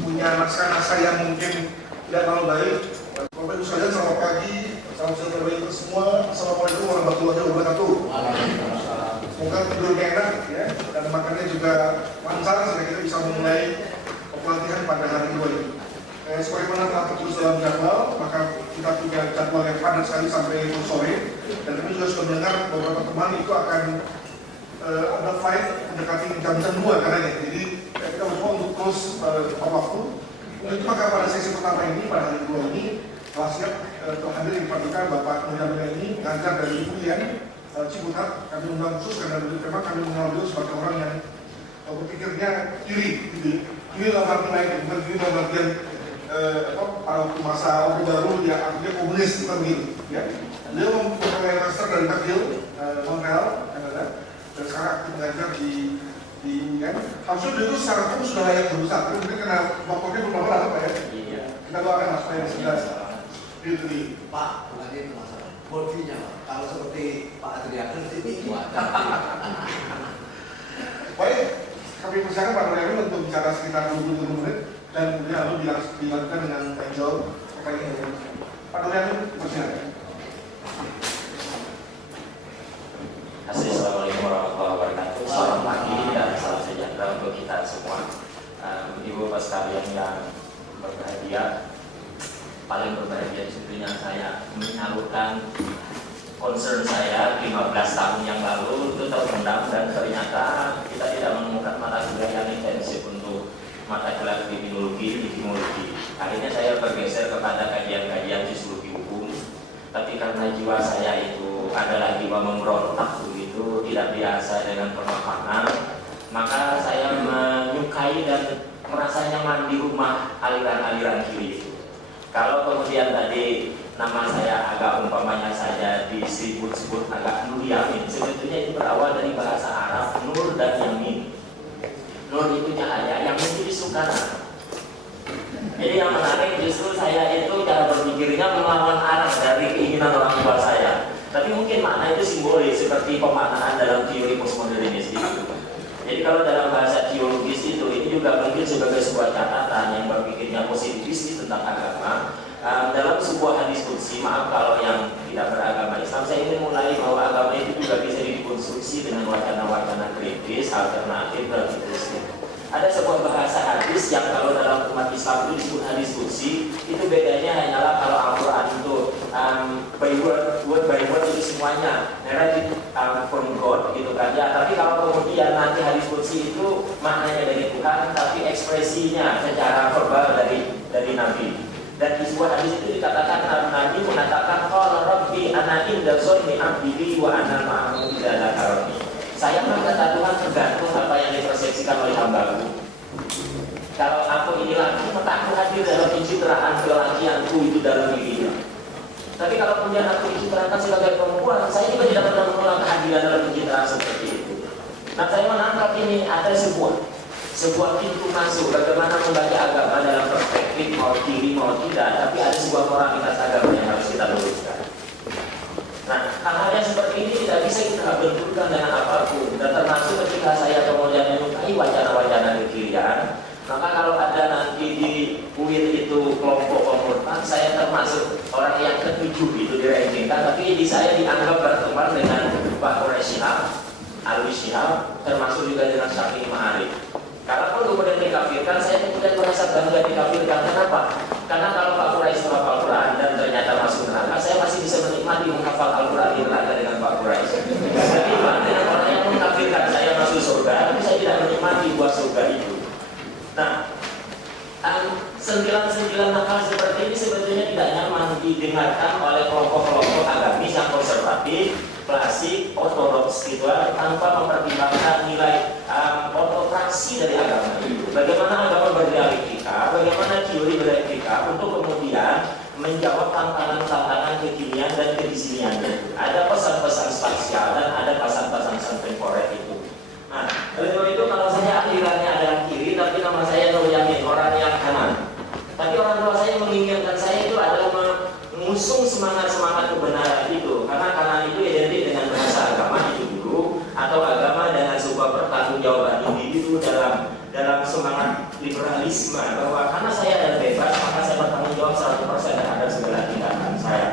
Punya naskah-naskah yang mungkin tidak terlalu baik. Bapak Ibu sekalian, selamat pagi, salam sejahtera bagi semua. Assalamualaikum warahmatullahi wabarakatuh. Semoga tidurnya enak ya, dan makannya juga lancar sehingga kita bisa memulai pelatihan pada hari kedua ini. Sebagaimana telah tertulis dalam jadwal, maka kita punya jadwal yang padat sekali sampai sore, dan kami juga sudah mendengar beberapa teman itu akan ada flight mendekati jam-jam 2 katanya. Jadi kita berdoa untuk terus waktu. Untuk itu maka pada sesi pertama ini, pada hari kedua ini, telah siap telah hadir di depan kita Bapak Mulia ini, pengajar dari UIN Ciputat. Kami undang khusus karena memang kami mengenal beliau sebagai orang yang berpikirnya kiri, gitu. Kiri dalam arti baik, bukan kiri dalam artian pada waktu masa Orde Baru dia artinya komunis, bukan begitu. Ya. Beliau mempunyai master dari McGill, Montreal, Kanada, dan sekarang aktif mengajar di UIN. Harusnya beliau itu secara umum sudah layak berusaha, tapi mungkin karena waktunya belum lama lah Pak ya. Iya. Kita doakan Mas supaya segera di Pak, bukan itu masalah. Bodinya, kalau seperti Pak Adrianus ini baik, kami persilakan Pak Adrianus untuk bicara sekitar 20 menit dan kemudian lalu dilanjutkan dengan Angel terkait dengan Pak Adrianus, persilakan. Assalamualaikum warahmatullahi wabarakatuh. Selamat pagi dan salam sejahtera untuk kita semua. Ibu Bapak sekalian yang berbahagia, paling berbahagia sebetulnya saya menyalurkan concern saya 15 tahun yang lalu itu terpendam, dan ternyata kita tidak menemukan mata kuliah yang intensif untuk mata kuliah kriminologi. Akhirnya saya bergeser kepada kajian-kajian sosiologi hukum, tapi karena jiwa saya itu adalah jiwa memberontak begitu, tidak biasa dengan pemahaman, maka saya menyukai dan merasa nyaman di rumah aliran-aliran kiri itu. Kalau kemudian tadi nama saya agak umpamanya saja disebut-sebut agak Nur Yamin, sebetulnya itu berawal dari bahasa Arab Nur dan Yamin. Nur itu cahaya, Yamin itu sukana. Jadi yang menarik justru saya itu cara berpikirnya melawan arah dari keinginan orang tua saya. Tapi mungkin makna itu simbolis seperti pemaknaan dalam teori postmodernis itu. Jadi kalau dalam bahasa teologis itu ini juga mungkin sebagai sebuah catatan yang berpikirnya positivistis tentang agama. Dalam sebuah hadis qudsi, maaf kalau yang tidak beragama Islam, saya ingin mulai bahwa agama itu juga bisa dikonstruksi dengan wacana-wacana kritis, alternatif, dan seterusnya. Ada sebuah bahasa hadis yang kalau dalam umat Islam itu disebut hadis qudsi, itu bedanya hanyalah kalau Al-Quran itu by word by word itu semuanya narrated from God gitu kan ya. Tapi kalau kemudian nanti hadis qudsi itu maknanya dari Tuhan, tapi ekspresinya secara verbal dari Nabi. Dan di sebuah hadis itu dikatakan Nabi mengatakan qala rabbi ana inda dhanni 'abdi wa ana ma'ahu idza dzakarani. Saya kata Tuhan tergantung apa yang dipersepsikan oleh hamba-Ku. Kalau aku ini laki, maka aku hadir dalam pencitraan kelakianku itu dalam dirinya. Tapi kalau kemudian aku dicitrakan sebagai perempuan, saya juga tidak pernah menolak kehadiran dalam pencitraan seperti itu. Nah, saya menangkap ini ada sebuah pintu masuk bagaimana membaca agama dalam perspektif mau kiri mau tidak, tapi ada sebuah moralitas agama yang harus kita luruskan. Nah, hal-hal yang seperti ini tidak bisa kita benturkan dengan apapun, dan termasuk ketika saya kemudian menyukai wacana-wacana kekirian, maka kalau ada nanti di UIN itu kelompok pemurtad, saya termasuk orang yang ketujuh itu dirankingkan, tapi di saya dianggap berteman dengan Pak Quraish Shihab, Alwi Shihab, termasuk juga dengan Syafi'i Ma'arif. Kalaupun kemudian dikafirkan, saya kemudian merasa bangga dikafirkan. Kenapa? Karena kalau Pak Quraish menghafal Al-Quran dan ternyata masuk neraka, saya masih bisa menikmati menghafal Al-Quran di neraka dengan Pak Quraish. Jadi dengan orang yang mengkafirkan saya masuk surga, tapi saya tidak menikmati buah surga itu. Nah, sentilan-sentilan nakal seperti ini sebetulnya tidak nyaman didengarkan oleh kelompok-kelompok agamis yang konservatif, klasik, ortodoks gitu, tanpa mempertimbangkan nilai ortopraksi dari agama itu. Bagaimana agama berdialektika, bagaimana teori berdialektika untuk kemudian menjawab tantangan-tantangan kekinian dan kedisinian itu. Ada pesan-pesan spasial dan ada pesan-pesan temporer itu. Nah, oleh itu kalau saya alirannya adalah kiri, tapi nama saya Nur Yamin, orang yang kanan. Tapi orang tua saya menginginkan saya itu adalah mengusung semangat-semangat kebenaran itu, karena kanan itu identik dengan bahasa agama itu dulu, atau dalam semangat liberalisme bahwa karena saya adalah bebas maka saya bertanggung jawab 100% terhadap segala tindakan saya.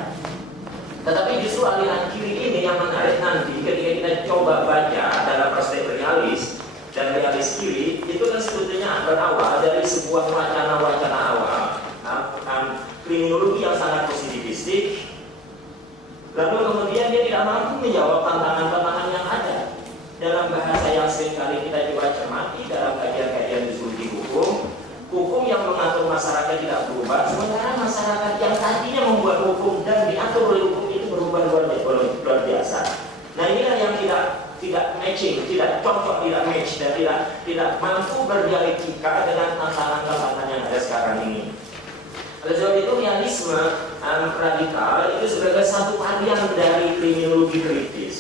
Tetapi justru aliran kiri ini yang menarik nanti ketika kita coba baca dalam perspektif realis dan realis kiri, itu kan sebetulnya berawal dari sebuah wacana-wacana awal, kriminologi yang sangat positivistik. Lalu kemudian dia tidak mampu menjawab tantangan-tantangan yang ada. Dalam bahasa yang seringkali kita coba cermati dalam kajian-kajian psikologi hukum yang mengatur masyarakat tidak berubah, sementara masyarakat yang tadinya membuat hukum dan diatur oleh hukum itu berubah luar biasa. Nah inilah yang tidak matching, tidak cocok, tidak match, dan tidak mampu berdialektika dengan tantangan-tantangan yang ada sekarang ini. Oleh sebab itu realisme radikal itu sebagai satu varian dari kriminologi kritis.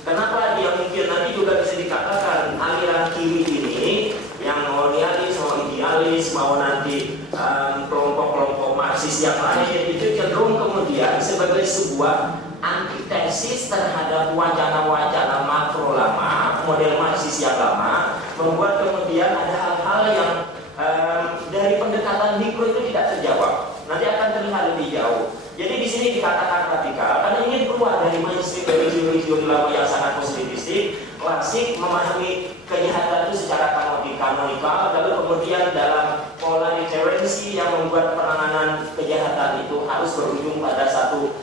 Kenapa dia mungkin nanti juga bisa dikatakan aliran kiri ini yang mau realis, mau idealis, mau nanti kelompok-kelompok Marxis yang lain itu cenderung kemudian sebagai sebuah antitesis terhadap wacana-wacana makro lama, model Marxis yang lama, membuat kemudian ada hal-hal yang dari pendekatan mikro itu tidak terjawab. Nanti akan terlihat lebih jauh. Jadi di sini dikatakan radikal karena ingin keluar dari mainstream dari teori-teori lama yang sangat positivistik, klasik, memahami kejahatan itu secara kanonikal, lalu kemudian dalam pola deterensi yang membuat penanganan kejahatan itu harus berujung pada satu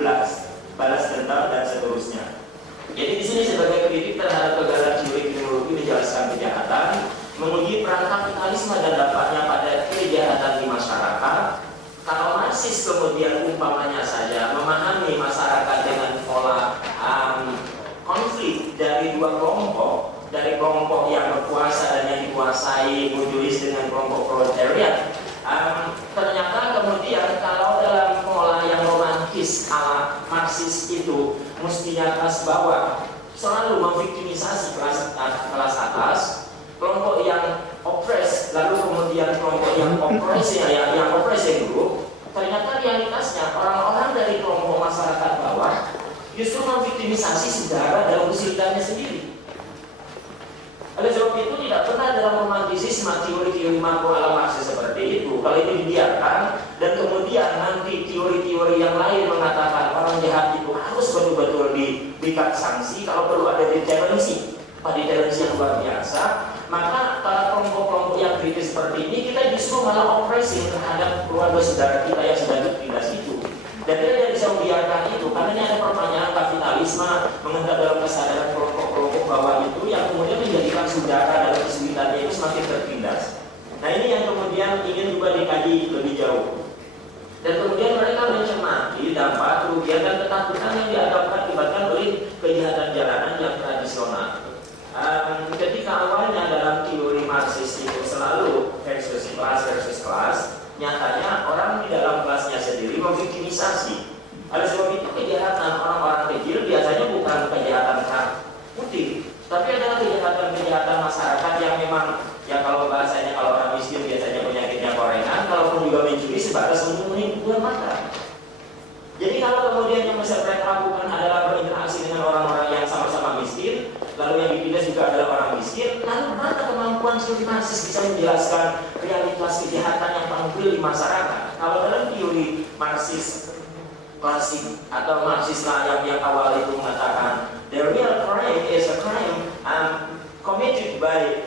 balas dendam dan seterusnya. Jadi di sini sebagai kritik terhadap kegagalan teori kriminologi menjelaskan kejahatan, menguji peran kapitalisme dan dampaknya pada kejahatan di masyarakat. Kalau Marxis kemudian umpamanya saja memahami masyarakat dengan pola konflik dari dua kelompok, dari kelompok yang berkuasa dan yang dikuasai mutualis dengan kelompok proletariat. Ternyata kemudian kalau dalam pola yang romantis ala Marxis itu mestinya kelas bawah selalu memviktimisasi kelas atas, kelompok yang oppress, lalu kemudian kelompok yang oppressing group. Ternyata realitasnya orang-orang dari kelompok masyarakat bawah justru memviktimisasi saudara dalam kesulitannya sendiri. Oleh sebab itu tidak pernah dalam romantisisme teori-teori makro ala Marxis seperti itu. Kalau itu dibiarkan dan kemudian nanti teori-teori yang lain mengatakan orang jahat itu harus betul-betul diberikan sanksi, kalau perlu ada deterensi yang luar biasa, maka para kelompok-kelompok yang kritis seperti ini kita justru malah opresi terhadap keluarga saudara kita yang sedang ditindas itu. Dan kita tidak bisa membiarkan itu karena ini ada pertanyaan kapitalisme mengendap dalam kesadaran kelompok-kelompok bawah itu yang kemudian menjadikan saudara dalam kesulitannya itu semakin tertindas. Nah ini yang kemudian ingin juga dikaji lebih jauh. Dan kemudian mereka mencermati dampak, kerugian dan ketakutan yang diakibatkan oleh kejahatan jalanan yang tradisional. Ketika awalnya dalam teori Marxis itu selalu versus kelas, nyatanya orang di dalam kelasnya sendiri memviktimisasi. Oleh sebab itu kejahatan orang-orang kecil biasanya bukan kejahatan putih, tapi adalah kejahatan masyarakat yang memang ya kalau bahasanya kalau orang miskin biasanya penyakitnya korengan, kalaupun juga mencuri sebatas untuk menimbulkan makan. Jadi kalau kemudian yang bisa mereka lakukan adalah berinteraksi dengan orang-orang yang sama-sama miskin, lalu yang ditindas juga adalah orang miskin, lalu mana kemampuan teori Marxis bisa menjelaskan realitas kejahatan yang tampil di masyarakat? Kalau dalam teori Marxis klasik atau Marxis lah yang awal itu mengatakan the real crime is a crime committed by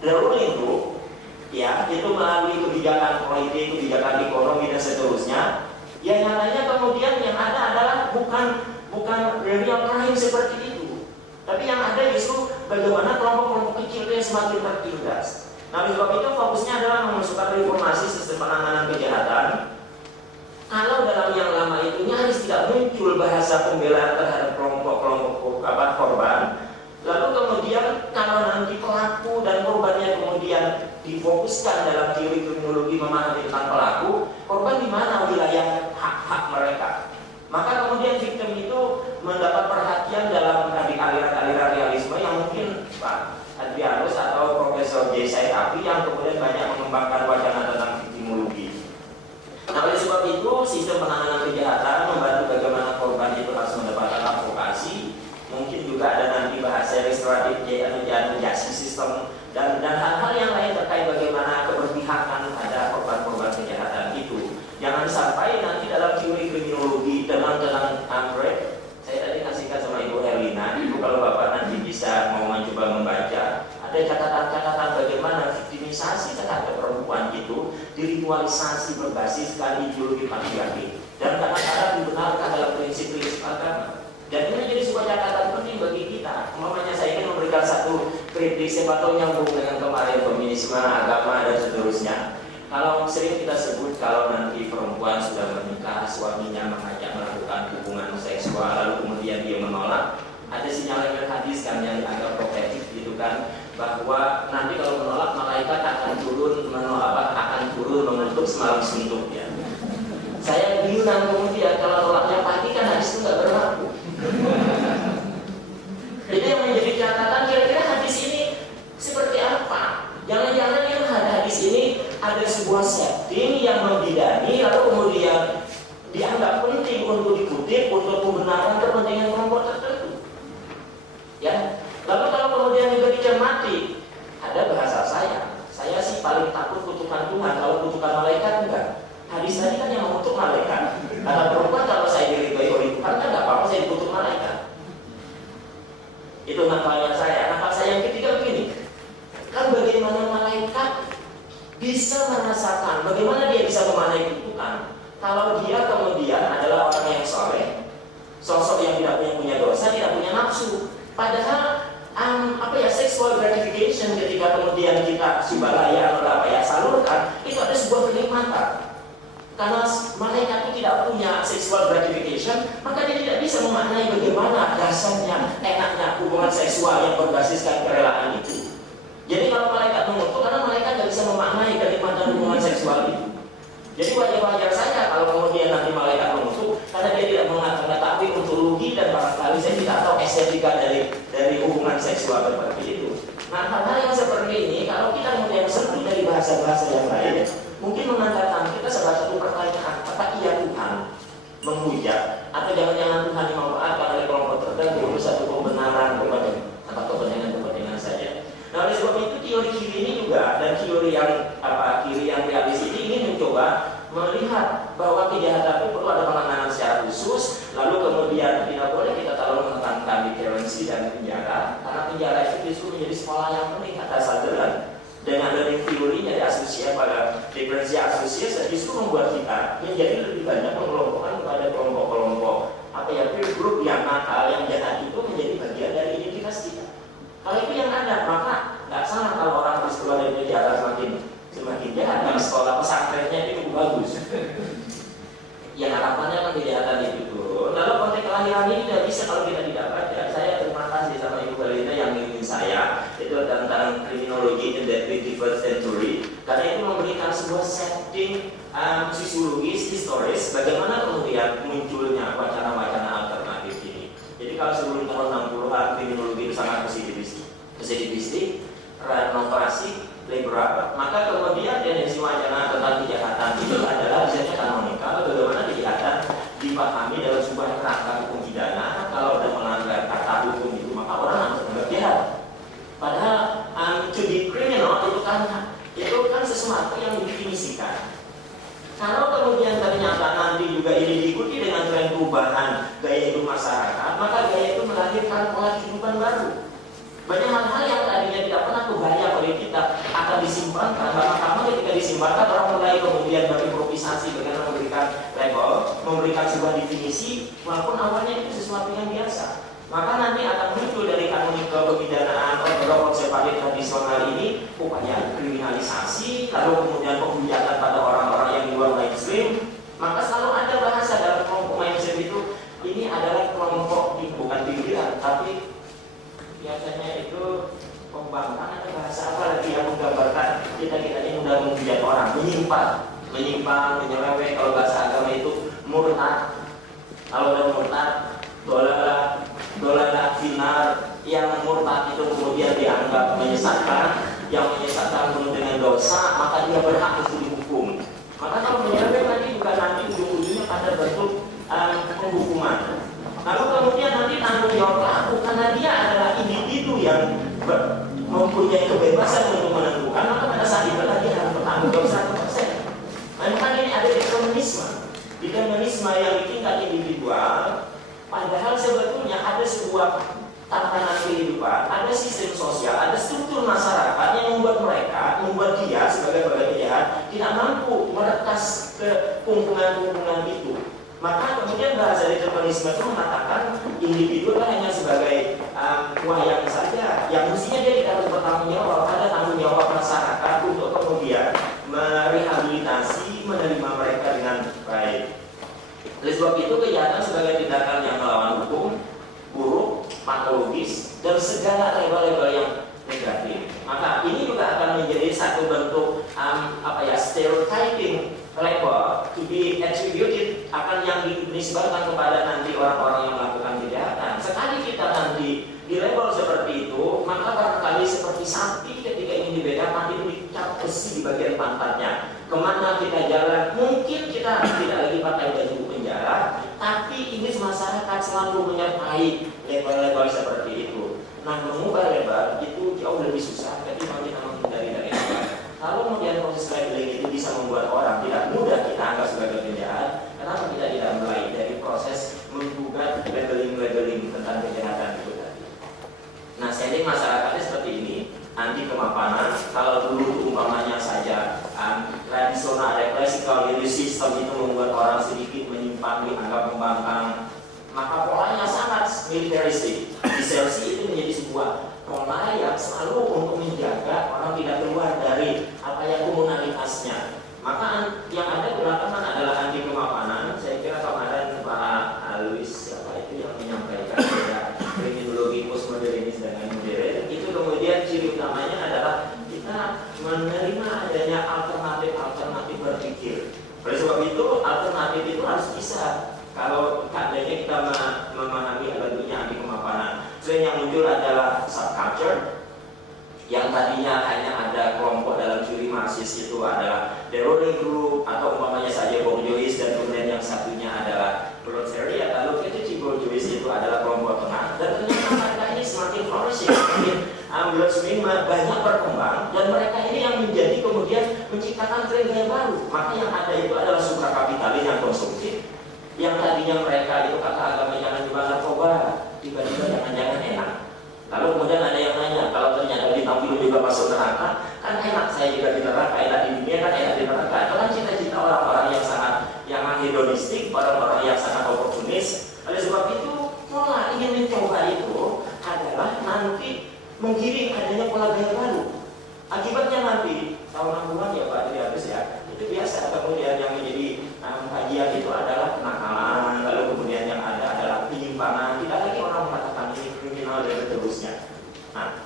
the ruling group, ya, itu melalui kebijakan politik, kebijakan ekonomi dan seterusnya. Ya nyatanya kemudian yang ada adalah bukan real crime seperti itu, tapi yang ada justru bagaimana kelompok-kelompok kecil itu yang semakin tertindas. Nah, oleh sebab itu fokusnya adalah memasukkan reformasi sistem penanganan kejahatan. Kalau dalam yang lama itu nyaris tidak muncul bahasa pembelaan terhadap kelompok-kelompok korban. Lalu kemudian kalau nanti pelaku dan korbannya kemudian difokuskan dalam teori kriminologi memahami tentang pelaku, korban di mana wilayah hak-hak mereka. Maka kemudian victim itu mendapat perhatian dalam aliran-aliran realisme yang mungkin Pak Adrianus atau Profesor J. Said Abi yang kemudian banyak mengembangkan wacana tentang victimologi. Nah, oleh sebab itu sistem penanganan kejahatan membantu bagaimana korban itu harus mendapatkan advokasi. Mungkin juga ada nanti bahasa restoratif justice sistem dan hal-hal yang lain terkait bagaimana keberpihakan pada korban-korban kejahatan itu. Jangan sampai nanti dalam teori kriminologi dalam Andre, saya tadi kasihkan sama Ibu Herlina, Ibu kalau Bapak nanti bisa mau mencoba membaca, ada catatan-catatan bagaimana victimisasi terhadap perempuan itu diritualisasi berbasiskan ideologi patriarki dan kadang-kadang dibenarkan dalam prinsip-prinsip agama. Dan ini menjadi sebuah catatan penting bagi kita. Umpamanya saya ingin memberikan satu kritik, siapa tahu nyambung dengan kemarin feminisme, agama dan seterusnya. Kalau sering kita sebut kalau nanti perempuan sudah menikah, suaminya mengajak melakukan hubungan seksual lalu kemudian dia menolak, ada sinyal hadis kan yang dianggap profetik gitu kan, bahwa nanti kalau menolak malaikat akan turun menutup semalam suntuk ya. Saya bilang kemudian kalau tolaknya pagi kan hadis itu nggak berlaku. Jadi yang menjadi catatan kira-kira hadis ini seperti apa? Jangan-jangan yang hadis ini ada sebuah setting yang membidani lalu kemudian dianggap penting untuk dikutip untuk pembenaran kepentingan kelompok tertentu. Ya, lalu kalau kemudian juga dicermati, ada bahasa saya sih paling takut kutukan Tuhan, kalau kutukan malaikat enggak. Hadis tadi kan yang mengutuk malaikat. Kata perempuan kalau saya diridhoi oleh Tuhan kan enggak apa-apa saya dikutuk malaikat. Itu nakalnya saya. Nakal saya yang ketiga begini, kan bagaimana malaikat bisa merasakan, bagaimana dia bisa memaknai kutukan kalau dia kemudian adalah orang yang soleh, sosok yang tidak punya dosa, tidak punya nafsu. Padahal sexual gratification ketika kemudian kita subalaya atau salurkan itu ada sebuah kenikmatan. Karena malaikat itu tidak punya sexual gratification, maka dia tidak bisa memaknai bagaimana dasarnya, enaknya hubungan seksual yang berbasiskan kerelaan itu. Jadi kalau malaikat mengutuk, karena malaikat tidak bisa memaknai kenikmatan hubungan seksual itu. Jadi wajar-wajar saja kalau kemudian nanti malaikat mengutuk, karena dia tidak mengetahui ontologi dan barangkali saya tidak tahu estetika dari hubungan seksual seperti itu. Nah, hal-hal yang seperti ini, kalau kita kemudian sentuh dari bahasa-bahasa yang lain, mungkin mengantarkan kita satu pertanyaan, apakah iya Tuhan menghujat atau jangan-jangan Tuhan dimanfaatkan oleh kelompok tertentu untuk satu pembenaran atau kepentingan saja. Nah, oleh sebab itu teori kiri ini juga dan teori yang realis ini ingin mencoba melihat bahwa kejahatan itu perlu ada penanganan secara khusus, lalu kemudian tidak boleh kita terlalu menekankan deterrensi dan penjara, karena penjara itu justru menjadi sekolah yang penting atas aturan. Dengan learning theory dari asosiasi pada deterrensi asosiasi justru membuat kita menjadi lebih banyak pengelompokan kepada kelompok-kelompok peer group yang nakal, yang jahat itu menjadi bagian dari identitas kita. Kalau itu yang ada, maka nggak salah kalau orang harus keluar dari penjara semakin jahat. Karena sekolah pesantrennya itu bagus. Yang harapannya kan kejahatan itu turun. Lalu konteks kelahiran ini tidak bisa kalau kita tidak baca. Saya terima kasih sama Ibu Balita yang ngirim saya itu tentang kriminologi in the 21st century, karena itu memberikan sebuah setting sosiologis, historis, bagaimana kemudian munculnya wacana-wacana alternatif ini. Jadi kalau sebelum tahun 60-an kriminologi itu sangat positivistik, renovasi, liberal, maka kemudian tendensi wacana tentang kejahatan itu adalah misalnya kanonikal, bagaimana kejahatan dipahami dalam sebuah kerangka hukum pidana. Kalau ada melanggar kata hukum itu maka orang anggap jahat. Padahal to be criminal itu kan sesuatu yang didefinisikan. Kalau kemudian ternyata nanti juga ini diikuti dengan tren perubahan gaya hidup masyarakat, maka gaya itu melahirkan pola kehidupan baru. Banyak hal-hal yang tadinya tidak pernah kebayang oleh kita akan disimpankan. Lama-lama ketika disimpankan, orang mulai kemudian berimprovisasi dengan memberikan label, memberikan sebuah definisi, walaupun awalnya itu sesuatu yang biasa. Maka nanti akan muncul dari kanonika pemidanaan atau konservatif tradisional ini upaya kriminalisasi, lalu kemudian penghujatan pada orang-orang yang di luar mainstream. Maka selalu ada bahasa dalam kelompok mainstream itu, ini adalah kelompok bukan pilihan, tapi biasanya itu pembangkang atau bahasa apa lagi yang menggambarkan kita ini mudah menghujat orang, menyimpang, menyeleweng. Kalau bahasa agama itu murtad. Kalau udah murtad, dolala finar, yang murtad itu kemudian dianggap menyesatkan, yang menyesatkan penuh dengan dosa, maka dia berhak untuk dihukum. Maka kalau menyeleweng nanti juga nanti ujung-ujungnya pada bentuk penghukuman. Lalu kemudian nanti tanggung jawab pelaku karena dia adalah individu yang mempunyai kebebasan untuk menentukan, maka pada saat itu lagi harus bertanggung jawab 100%. Memang ini ada determinisme yang di tingkat individual, padahal sebetulnya ada sebuah tatanan kehidupan, ada sistem sosial, ada struktur masyarakat yang membuat dia sebagai penjahat tidak mampu meretas ke kumpulan-kumpulan itu. Maka kemudian bahasa determinisme itu mengatakan individu hanya sebagai wayang saja, yang mestinya dia tidak harus bertanggung jawab. Ada tanggung jawab masyarakat untuk kemudian merehabilitasi, menerima mereka dengan baik. Oleh sebab itu kejahatan sebagai tindakan yang melawan hukum, buruk, patologis, dan segala label-label yang negatif. Maka ini juga akan menjadi satu bentuk stereotyping label to be attributed akan yang dinisbahkan kepada nanti orang-orang yang melakukan kejahatan. Sekali kita nanti di label seperti itu, maka barangkali seperti sapi ketika ingin dibedakan itu dicap besi di bagian pantatnya. Kemana kita jalan, mungkin kita tidak lagi pakai baju penjara, tapi ini masyarakat selalu menyertai label-label seperti itu. Nah, mengubah label itu jauh lebih susah ketimbang kita menghindari dari label. Kalau kemudian proses labeling itu bisa membuat orang tidak mudah kita anggap sebagai penjahat, kenapa kita tidak mulai dari proses menggugat labeling tentang kejahatan itu tadi? Nah, setting masyarakatnya seperti ini, anti kemapanan. Kalau dulu umpamanya saja tradisional classical value system itu membuat orang sedikit menyimpang, dianggap membangkang, maka polanya sangat militeristik. Disersi itu menjadi sebuah pola yang selalu untuk menjaga orang tidak keluar dari komunalitasnya. Maka yang ada belakangan adalah anti kemapanan. Saya kira kemarin Pak Luis siapa itu yang menyampaikan kriminologi postmodernis dengan modern itu, kemudian ciri utamanya adalah kita menerima adanya alternatif berpikir. Oleh sebab itu alternatif itu harus bisa. Kalau adanya kita memahami bentuknya anti kemapanan, selain yang muncul adalah subculture yang tadinya hanya ada kelompok dalam teori Marxis itu adalah the ruling group atau umpamanya saja bourgeois, dan kemudian yang satunya adalah proletariat, lalu itu bourgeois itu adalah kelompok tengah, dan ternyata mereka ini semakin flourishing, semakin banyak berkembang, dan mereka ini yang menjadi kemudian menciptakan tren gaya baru. Maka yang ada itu adalah suprakapitalis yang konsumtif, yang tadinya mereka itu kata agama jangan jual narkoba, tiba-tiba jangan-jangan enak. Lalu kemudian ada yang nanya, kalau ternyata ditampil juga masuk neraka, kan enak saya juga di neraka, enak di dunia kan enak di neraka. Itu kan cita-cita orang-orang yang hedonistik, orang-orang yang sangat oportunis. Oleh sebab itu, pola ingin mencoba itu adalah nanti menggiring adanya pola gaya baru. Akibatnya nanti tahun 60-an ya Pak, jadi habis ya. Itu biasa. Kemudian yang menjadi kajian itu adalah kenakalan, lalu kemudian yang ada adalah penyimpangan. Tidak lagi orang mengatakan ini kriminal dan seterusnya. Nah,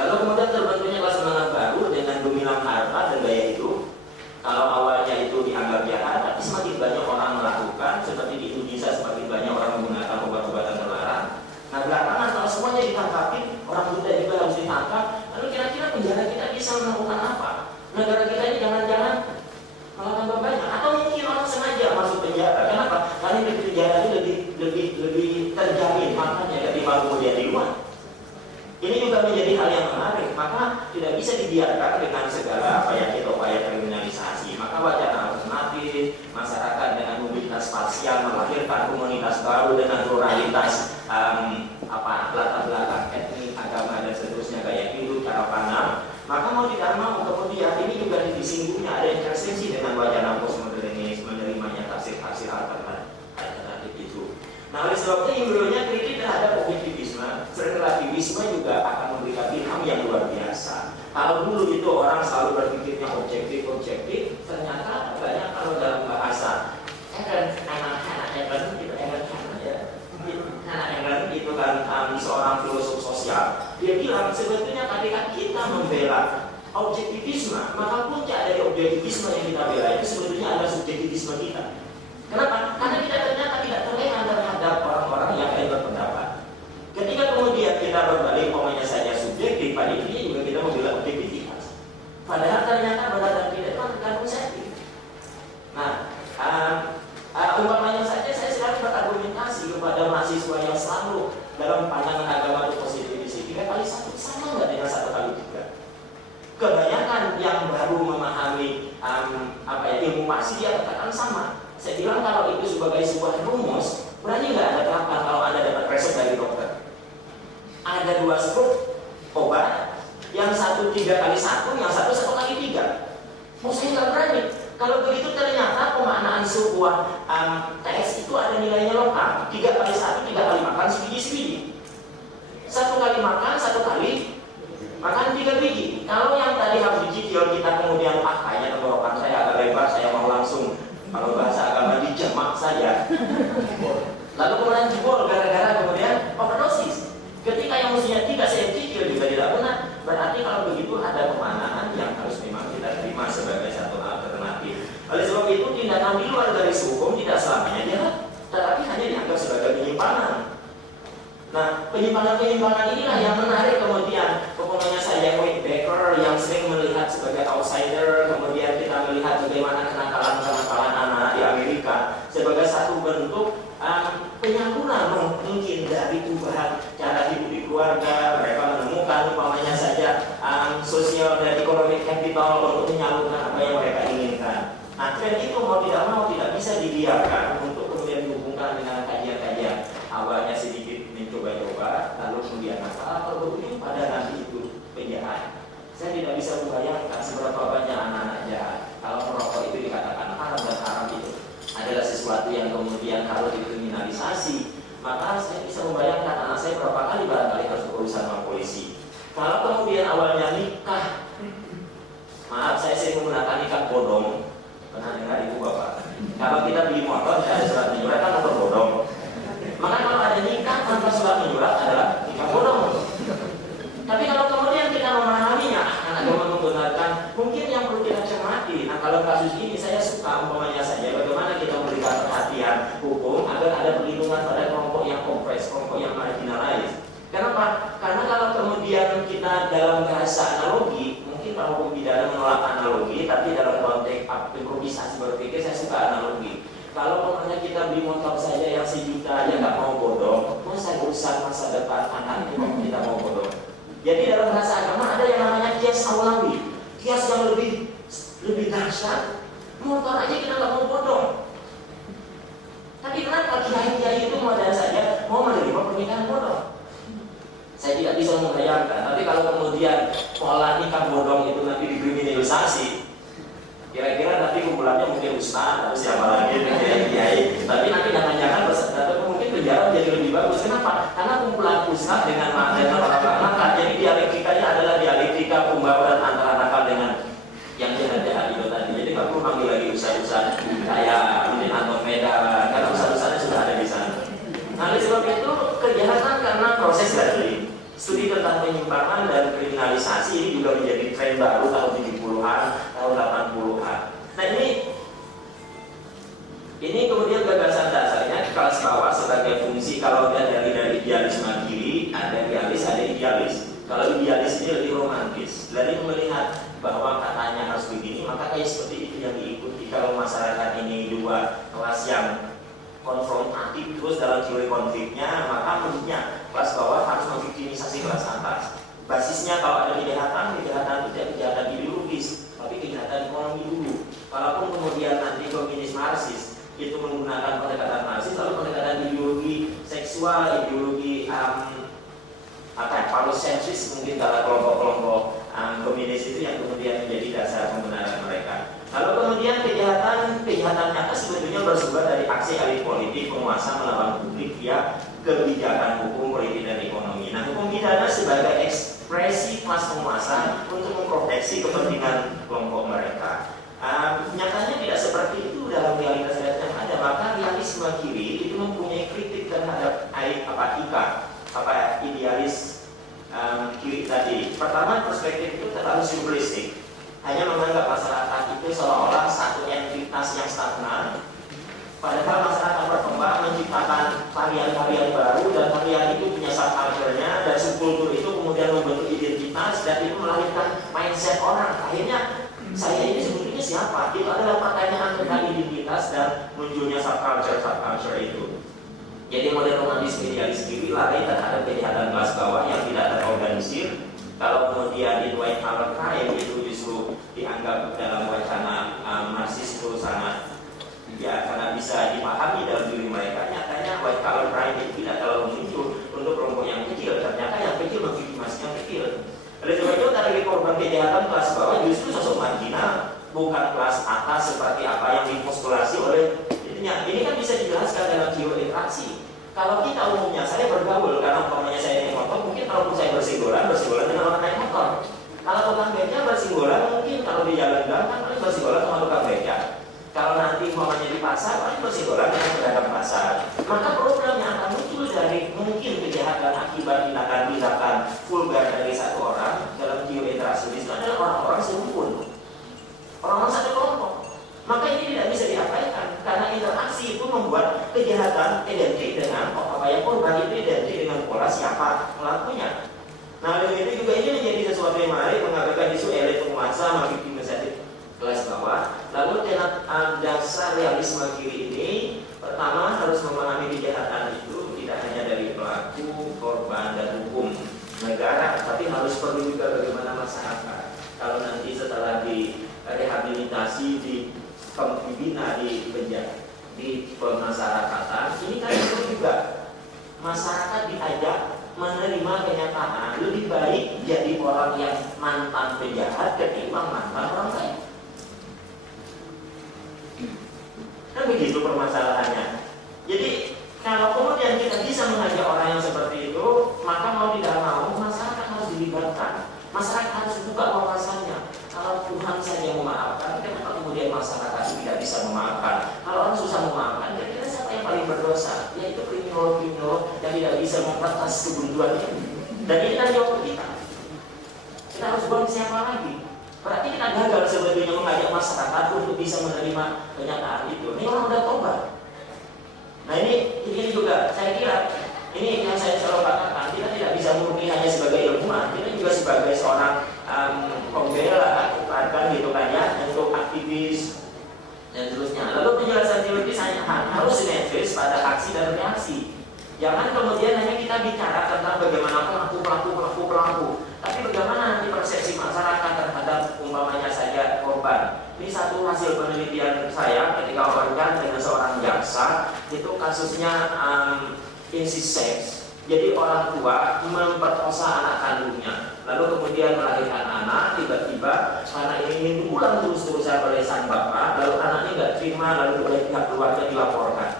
lalu kemudian terbentuknya kelas menengah baru dengan dominan harta dan gaya hidup. Kalau awalnya itu dianggap jahat, tapi semakin banyak orang melakukan, seperti di Indonesia semakin banyak orang menggunakan obat-obatan terlarang. Nah, belakangan kalau semuanya ditangkapin, orang muda juga harus ditangkap. Lalu kira-kira penjara kita bisa melakukan apa? Negara kita ini jangan-jangan malah tambah banyak, atau mungkin orang sengaja masuk penjara. Kenapa? Karena di penjara ini lebih terjamin makanya ketimbang kemudian di luar. Ini juga menjadi hal yang menarik. Maka tidak bisa dibiarkan dengan segala upaya kriminalisasi. Maka wacana alternatif, masyarakat dengan mobilitas spasial melahirkan komunitas baru dengan pluralitas latar belakang etnik, agama dan seterusnya, gaya hidup, cara pandang. Maka mau tidak mau kemudian ini juga disinggungnya ada interseksi dengan wacana postmodernis, menerimanya tafsir-tafsir alternatif itu. Nah, oleh sebab itu embrionya kritik terhadap objektivisme, relativisme juga akan memberikan ilham yang luar biasa. Kalau dulu itu orang selalu berpikirnya objektif, ternyata banyak kalau dalam bahasa itu kan seorang filosof sosial, dia bilang sebetulnya ketika kita membela objektivisme, maka puncak dari objektivisme yang kita bela itu sebetulnya adalah subjektivisme kita. Kenapa? Karena kita ternyata tidak terlena terhadap orang-orang yang lain berpendapat. Ketika kemudian kita berbalik, umpamanya saja subjektif, pada intinya juga kita membela objektivitas. Padahal ternyata benar dan tidak itu tergantung setting. Nah, umpamanya saja saya selalu berargumentasi kepada mahasiswa yang selalu dalam pandangan agama itu positif di sini 3 kali 1 sama nggak dengan 1 kali 3? kebanyakan yang baru memahami ilmu pasti dia katakan sama. Saya bilang kalau itu sebagai sebuah rumus, berarti nggak ada kapan kalau Anda dapat resep dari dokter. Ada 2 struk obat, yang satu 3 kali 1, yang satu 1 kali 3. Saya nggak berani. Kalau begitu ternyata pemaknaan sebuah tes itu ada nilainya lokal. 3 kali 1, 3 kali makan sebiji-sebiji. 1 kali makan, 1 kali makan 3 biji. Kalau yang tadi harus dicicil kita kemudian kayaknya tenggorokan saya agak lebar, saya mau langsung kalau bahasa agama dijemak saja. Lalu kemudian jebol gara-gara kemudian overdosis. Ketika yang mestinya 3 saya cicil juga tidak benar. Berarti kalau begitu ada pemaknaan yang harus memang kita terima sebagai satu alternatif. Oleh sebab itu tindakan di luar garis hukum tidak selamanya jahat, tetapi hanya dianggap sebagai penyimpangan. Nah, penyimpangan-penyimpangan inilah yang menarik kemudian. Pokoknya saya Whitaker yang sering melihat sebagai outsider, kemudian kita melihat bagaimana kenakalan-kenakalan anak di Amerika sebagai satu bentuk penyaluran mungkin dari perubahan cara hidup di keluarga. Mereka menemukan umpamanya saja sosial dan economic capital untuk menyalurkan apa yang mereka inginkan. Nah, tren itu mau tidak bisa dibiarkan untuk kemudian dihubungkan dengan kajian-kajian. Awalnya sedikit mencoba-coba, lalu kemudian masalah berujung pada nanti itu penjahat. Saya tidak bisa membayangkan seberapa banyak anak-anak jahat kalau merokok itu dikatakan haram, dan haram itu adalah sesuatu yang kemudian harus dikriminalisasi. Maka saya bisa membayangkan anak saya berapa kali barangkali harus berurusan sama polisi. Kalau kemudian awalnya nikah, maaf saya sering menggunakan nikah bodong. Pernah dengar itu Bapak? Kalau kita beli motor tidak ada surat menyurat kan motor bodong. Maka kalau ada nikah tanpa surat menyurat adalah nikah bodong. Tapi kalau kemudian kita memahaminya, anak agama menggunakan, mungkin yang perlu kita cermati. Nah, kalau kasus ini saya suka umpamanya saja bagaimana kita memberikan perhatian hukum agar ada perlindungan pada kelompok yang kompres, kelompok yang marginalized. Kenapa? Karena kalau kemudian kita dalam bahasa analogi, mungkin para hukum pidana menolak analogi, tapi dalam konteks improvisasi berpikir saya suka analogi. Kalau umpamanya kita beli motor saja yang 1 juta aja nggak mau bodong, masa urusan masa depan anak itu kita mau bodong. Jadi dalam bahasa agama ada yang namanya kias aulawi, kias yang lebih dahsyat. Motor aja kita nggak mau bodong. Tapi kenapa kiai-kiai itu modal saja mau menerima pernikahan bodong? Saya tidak bisa membayangkan. Tapi kalau kemudian pola nikah bodong itu nanti dikriminalisasi, kira-kira nanti kumpulannya mungkin ustaz atau siapa lagi kiai. Tapi nanti jangan-jangan mungkin penjara menjadi lebih bagus. Kenapa? Karena kumpulan ustaz dengan nakal. Jadi dialektikanya adalah dialektika pembawaan antara nakal dengan yang jahat-jahat itu tadi. Jadi nggak perlu panggil lagi ustaz-ustaz kayak mungkin Anton Meda, karena ustaz-ustaznya sudah ada di sana. Nah, oleh sebab itu kejahatan karena proses dari studi tentang penyimpangan dan kriminalisasi ini juga menjadi tren baru tahun 70-an, tahun 80-an. Nah, ini kemudian gagasan dasarnya kelas bawah sebagai fungsi. Kalau dari idealis mandiri, ada idealis, ada idealis. Kalau idealis ini lebih romantis, dari melihat bahwa katanya harus begini, maka kayak seperti itu yang diikuti. Kalau masyarakat ini 2 kelas yang konfrontatif terus dalam teori konfliknya, maka menurutnya kelas bawah harus memviktimisasi kelas atas. Basisnya kalau ada kejahatan itu tidak kejahatan ideologis, tapi kejahatan ekonomi dulu. Kalaupun kemudian nanti feminis Marxis itu menggunakan pendekatan Marxis, lalu pendekatan ideologi seksual, ideologi palosentris mungkin dalam kelompok-kelompok feminis itu yang kemudian menjadi dasar pembenaran mereka. Kalau kemudian kejahatan nyata sebetulnya bersumber dari aksi elit politik penguasa melawan publik via kebijakan hukum, politik, dan ekonomi. Nah, hukum pidana sebagai ekspresi kelas penguasa untuk memproteksi kepentingan kelompok mereka. Nyatanya tidak seperti itu dalam realitas yang ada. Maka realisme kiri itu mempunyai kritik terhadap idealis kiri tadi. Pertama, perspektif itu terlalu simplistik. Hanya menganggap masyarakat itu seolah-olah satu entitas yang stagnan, padahal masyarakat berkembang menciptakan varian-varian baru, dan varian itu punya subculture-nya, dan subkultur itu kemudian membentuk identitas, dan itu melahirkan mindset orang. Akhirnya saya ini sebetulnya siapa? Itu adalah pertanyaan tentang identitas dan munculnya subculture itu. Jadi model romantisme idealis kiri lari terhadap kejahatan kelas bawah yang tidak terorganisir. Kalau kemudian in white collar crime itu dianggap dalam wacana Marxis itu sangat sangat bisa dipahami dalam diri mereka. Nyatanya white collar crime itu tidak terlalu muncul untuk kelompok yang kecil. Ternyata yang kecil mengviktimasi yang kecil. Oleh sebab itu target korban kejahatan kelas bawah justru sosok marginal, bukan kelas atas seperti apa yang dipostulasi oleh itunya. Ini kan bisa dijelaskan dalam geointeraksi. Kalau kita umumnya, saya bergaul karena umpamanya saya naik motor, mungkin kalau saya bersinggolan dengan orang naik motor. Kalau tukang beca bersinggolan, mungkin kalau di jalan gang kan paling bersinggolan sama tukang beca. Kalau nanti umpamanya di pasar, paling bersinggolan dengan pedagang pasar. Maka program yang akan muncul dari mungkin kejahatan akibat tindakan-tindakan vulgar dari satu orang dalam geointeraksi itu adalah orang-orang serumpun, orang-orang satu kelompok. Maka ini tidak bisa diabaikan karena interaksi itu membuat kejahatan identik dengan apa yang korban itu identik dengan pola siapa pelakunya. Nah, oleh itu juga ini menjadi sesuatu yang menarik mengabaikan isu elit penguasa mengviktimisasi kelas bawah. Lalu dasar realisme kiri ini pertama harus memahami kejahatan itu tidak hanya dari pelaku, korban dan hukum negara, tapi harus perlu juga bagaimana masyarakat. Kalau nanti setelah direhabilitasi dibina di penjara di pemasyarakatan, ini kan perlu juga masyarakat diajak menerima kenyataan lebih baik jadi orang yang mantan penjahat ketimbang mantan orang lain. Kan begitu permasalahannya. Jadi kalau kemudian kita bisa mengajak orang yang seperti itu, maka mau tidak mau masyarakat harus dilibatkan. Masyarakat harus buka wawasannya. Kalau Tuhan saja memaafkan, kenapa kemudian masyarakat tidak bisa memaafkan? Kalau orang susah memaafkan, kira-kira siapa yang paling berdosa? Yaitu kriminal-kriminal yang tidak bisa membatas kebuntuannya. Dan ini kan jawab kita. Kita harus buat siapa lagi? Berarti kita gagal sebetulnya mengajak masyarakat untuk bisa menerima kenyataan itu. Ini orang udah tobat. Nah ini juga saya kira ini yang saya selalu katakan, kita tidak bisa murni hanya sebagai ilmuwan, kita juga sebagai seorang pembela, bahkan gitu kan ya, untuk aktivis dan seterusnya. Lalu penjelasan teologis harus simetris pada aksi dan reaksi. Jangan kemudian hanya kita bicara tentang bagaimana pelaku, tapi bagaimana nanti persepsi masyarakat terhadap umpamanya saja korban. Ini satu hasil penelitian saya ketika wawancara dengan seorang jaksa, itu kasusnya incest sex. Jadi orang tua memperkosa anak kandungnya, lalu kemudian melahirkan anak, tiba-tiba karena ini diulang terus-terusan oleh sang bapak, lalu anaknya nggak terima, lalu oleh pihak keluarga dilaporkan.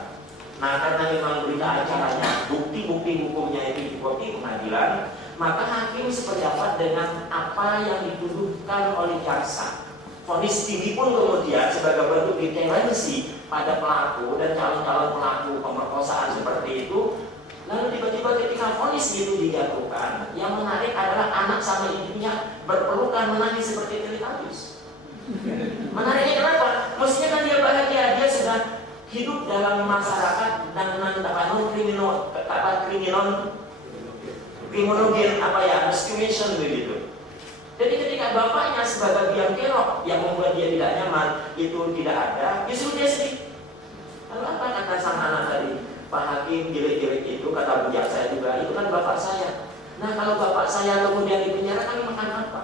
Nah, karena memang berita acaranya, bukti-bukti hukumnya itu di pengadilan, maka hakim sependapat dengan apa yang dituduhkan oleh jaksa. Vonis tinggi pun kemudian sebagai bentuk deterrensi pada pelaku dan calon-calon pelaku pemerkosaan seperti itu. Lalu tiba-tiba ketika vonis itu dijatuhkan, yang menarik adalah anak sama ibunya berpelukan menangis seperti Teletubbies. Menariknya kenapa? Mestinya kan dia bahagia, dia sudah hidup dalam masyarakat dan kriminogen discrimination begitu. Jadi ketika bapaknya sebagai biang kerok yang membuat dia tidak nyaman itu tidak ada, justru dia sedih. Lalu apa kata sang anak tadi? Pak Hakim, jelek-jelek itu kata Bu Jaksa juga, itu kan bapak saya. Nah kalau bapak saya kemudian di penjara, kami makan apa?